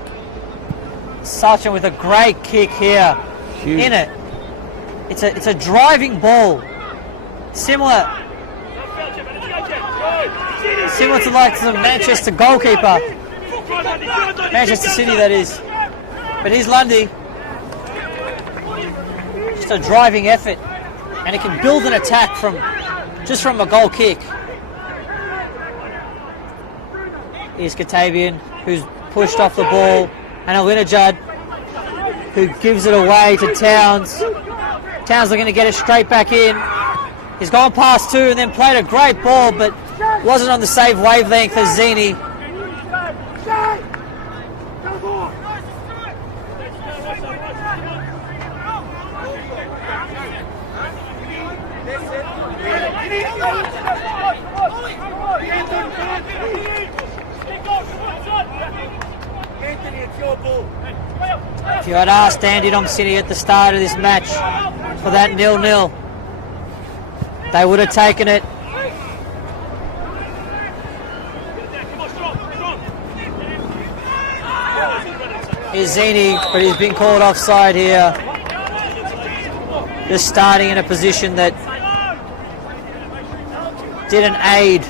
Sachin with a great kick here. Huge. In it. It's a driving ball. Similar to like the Manchester goalkeeper. Manchester City, that is. But here's Lundy. Just a driving effort. And he can build an attack from a goal kick. Here's Katabian, who's pushed off the ball. And Alinajad, who gives it away to Towns. Towns are going to get it straight back in. He's gone past two and then played a great ball, but wasn't on the same wavelength as Zini. If you had asked Dandenong City at the start of this match for that 0-0, they would have taken it. Here's Zini, but he's been called offside here. Just starting in a position that didn't aid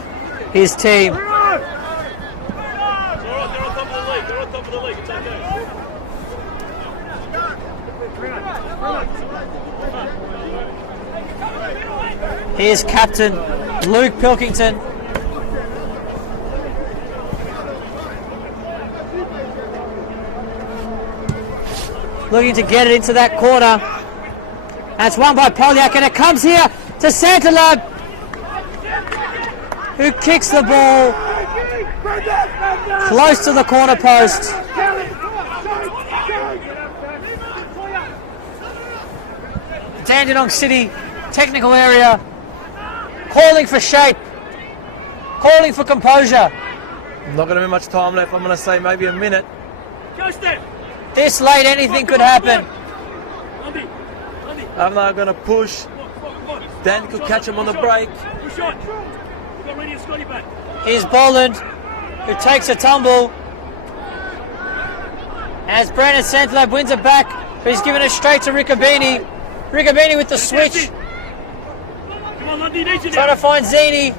his team. Here's captain Luke Pilkington. Looking to get it into that corner. And it's won by Polyak, and it comes here to Santalab, who kicks the ball close to the corner post. Dandenong City technical area calling for shape, calling for composure. Not going to be much time left. I'm going to say maybe a minute. Go step. This late, anything could happen. I'm not going to push. Dan could catch him on the break. Push on. We've got Reedy and Scotty back. Here's Boland, who takes a tumble. As Brandon Santalab wins it back, but he's given it straight to Riccobini. Riccobini with the switch. Come on, Lundy, needs you Trying to find Zini.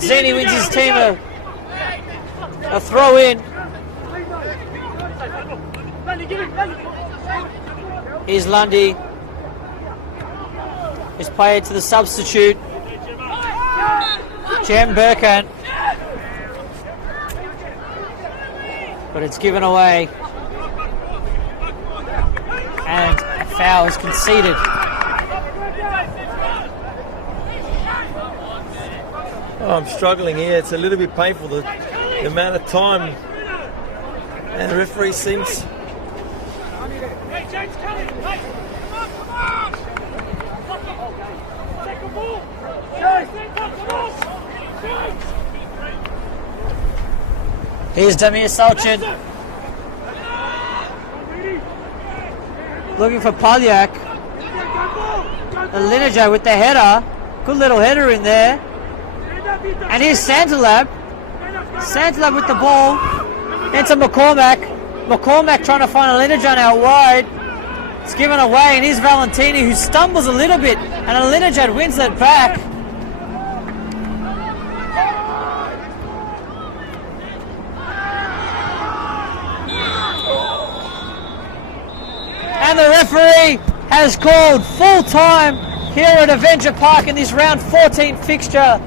Zini wins his team a throw in. Here's Lundy. He's played to the substitute, Jem Burkhan. But it's given away. And a foul is conceded. I'm struggling here. It's a little bit painful, the amount of time. And the referee seems... Hey, James Kelly! Hey! Come on! Second ball! Here's Damir Salchin. Looking for Palyak. Linejar with the header. Good little header in there. And here's Santalab. Santalab with the ball. Into McCormack. McCormack trying to find a Linejar out wide. It's given away, and here's Valentini, who stumbles a little bit, and a Linejar wins that back. And the referee has called full time here at Avenger Park in this round 14 fixture.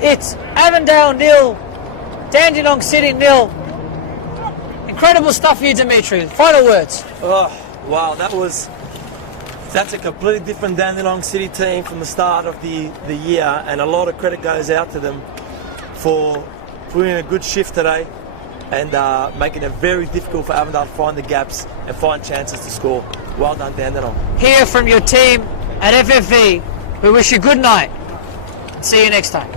It's Avondale 0, Dandenong City 0. Incredible stuff here, Dimitri. Final words. Oh, wow, that's a completely different Dandenong City team from the start of the year, and a lot of credit goes out to them for putting in a good shift today and making it very difficult for Avondale to find the gaps and find chances to score. Well done, Dandenong. Hear from your team at FFV. We wish you good night. See you next time.